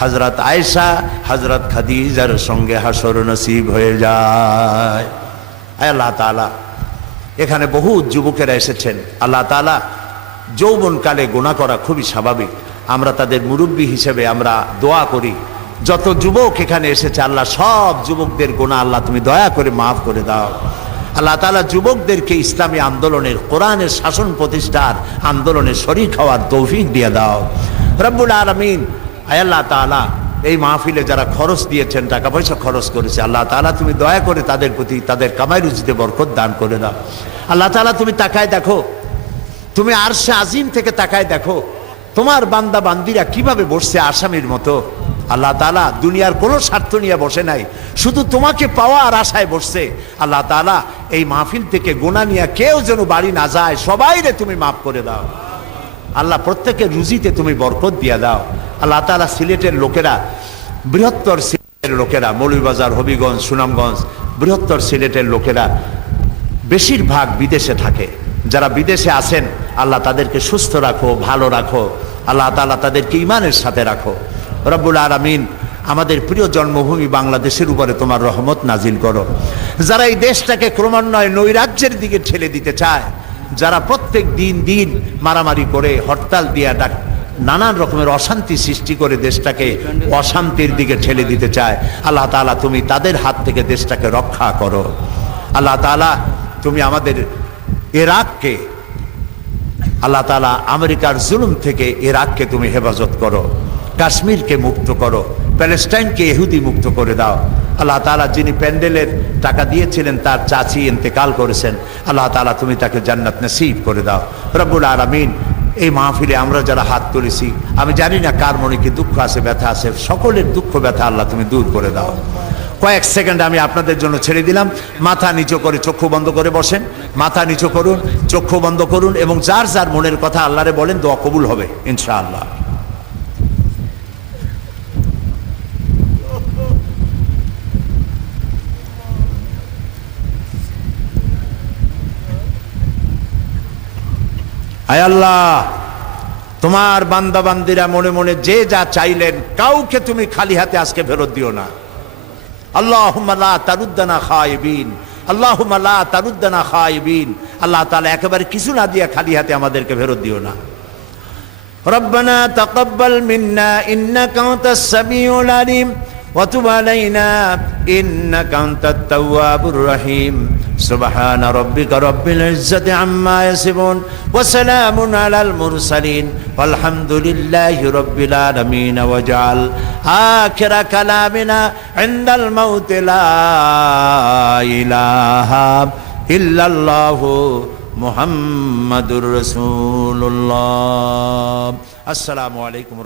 হযরত আয়েশা হযরত খাদিজার সঙ্গে হাসর নসিব হয়ে যায়। আল্লাহ তাআলা, এখানে বহু যুবকেরা এসেছেন। আল্লাহ তাআলা, যৌবনকালে গুনাহ করা খুবই স্বাভাবিক, আমরা তাদের মুরব্বী হিসেবে আমরা দোয়া করি। যত যুবক এখানে এসেছে আল্লাহ সব যুবকদের গুনাহ আল্লাহ তুমি দয়া করে মাফ করে দাও। আল্লাহ তাআলা যুবকদেরকে ইসলামী আন্দোলনের, কোরআনের শাসন প্রতিষ্ঠার আন্দোলনে শরীক হওয়ার তৌফিক দিয়ে দাও রব্বুল আলামিন। আয় আল্লাহ তাআলা, এই মাহফিলে যারা খরচ দিয়েছেন, টাকা পয়সা খরচ করেছে, আল্লাহ তাআলা তুমি দয়া করে তাদের প্রতি তাদের কামাই রুজিতে বরকত দান করে দাও। আল্লাহ তাআলা তুমি তাকায় দেখো, তুমি আরশে আজিম থেকে তাকায় দেখো তোমার বান্দা বান্দিরা কিভাবে বসছে আসামির মতো। আল্লাহ তাআলা দুনিয়ার কোনো স্বার্থ নিয়ে বসে নাই, শুধু তোমাকে পাওয়ার আশায় বসছে। আল্লাহ তাআলা, এই মাহফিল থেকে গুনাহ নিয়ে কেউ যেন বাড়ি না যায়, সবাইরে তুমি মাফ করে দাও আল্লাহ। প্রত্যেকের রুজিতে তুমি বরকত দিয়ে দাও আল্লাহ তাআলা। সিলেটের লোকেরা, বৃহত্তর সিলেটের লোকেরা, মৌলভীবাজার, হবিগঞ্জ, সুনামগঞ্জ, বৃহত্তর সিলেটের লোকেরা বেশিরভাগ বিদেশে থাকে। যারা বিদেশে আছেন আল্লাহ তাদেরকে সুস্থ রাখো, ভালো রাখো আল্লাহ তাআলা, তাদেরকে ঈমানের সাথে রাখো রব্বুল আলামিন। আমাদের প্রিয় জন্মভূমি বাংলাদেশের উপরে তোমার রহমত নাজিল করো। যারা এই দেশটাকে ক্রমান্বয়ে নৈরাজ্যের দিকে ঠেলে দিতে চায়, যারা প্রত্যেক দিন মারামারি করে, হরতাল দিয়া নানান রকমের অশান্তি সৃষ্টি করে দেশটাকে অশান্তির দিকে ঠেলে দিতে চায়, আল্লাহ তাআলা তুমি তাদের হাত থেকে দেশটাকে রক্ষা করো আল্লাহ তাআলা। তুমি আমাদের ইরাককে, আল্লাহ তাআলা আমেরিকার জুলুম থেকে ইরাককে তুমি হেফাজত করো, কাশ্মীরকে মুক্ত করো, প্যালেস্টাইনকে ইহুদি মুক্ত করে দাও আল্লাহ তাআলা। যিনি প্যান্ডেলের টাকা দিয়েছিলেন তার চাচি ইন্তেকাল করেছেন, আল্লাহ তাআলা তুমি তাকে জান্নাত নসিব করে দাও রব্বুল আলামিন। এই মাহফিলে আমরা যারা হাত তুলেছি, আমি জানি না কার মনে কি দুঃখ আছে, ব্যথা আছে, সকলের দুঃখ ব্যথা আল্লাহ তুমি দূর করে দাও। কয়েক সেকেন্ড আমি আপনাদের জন্য ছেড়ে দিলাম। মাথা নিচু করে চক্ষু বন্ধ করে বসেন, মাথা নিচু করুন, চক্ষু বন্ধ করুন এবং যার যার মনের কথা আল্লাহরে বলেন, দোয়া কবুল হবে ইনশাআল্লাহ। আয় আল্লাহ, তোমার বান্দা বান্দিরা মনে মনে যে যা চাইলেন, কাউকে তুমি খালি হাতে আজকে ফেরত দিও না। আল্লাহুম্মা লা তারুদ্দানা খায়িবিন, আল্লাহুম্মা লা তারুদ্দানা খায়িবিন। আল্লাহ তাআলা একেবারে কিছু না দিয়ে খালি হাতে আমাদেরকে ফেরত দিও না। রব্বানা তাকাব্বাল মিন্না ইন্নাকা আনতাস সামিউল আলিম ওয়া তুব আলাইনা ইন্নাকা আনতাত তাওয়াবুর রহিম। সুবহানা রাব্বিকা রাব্বিল ইজ্জাতি আম্মা ইয়াসিফুন ওয়া সালামুন আলাল মুরসালিন ওয়ালহামদুলিল্লাহি রাব্বিল আলামিন। ওয়া জাআল আখিরা কালামিনা ইনদাল মাউত লা ইলাহা ইল্লাল্লাহু মুহাম্মাদুর রাসূলুল্লাহ। আসসালামু আলাইকুম।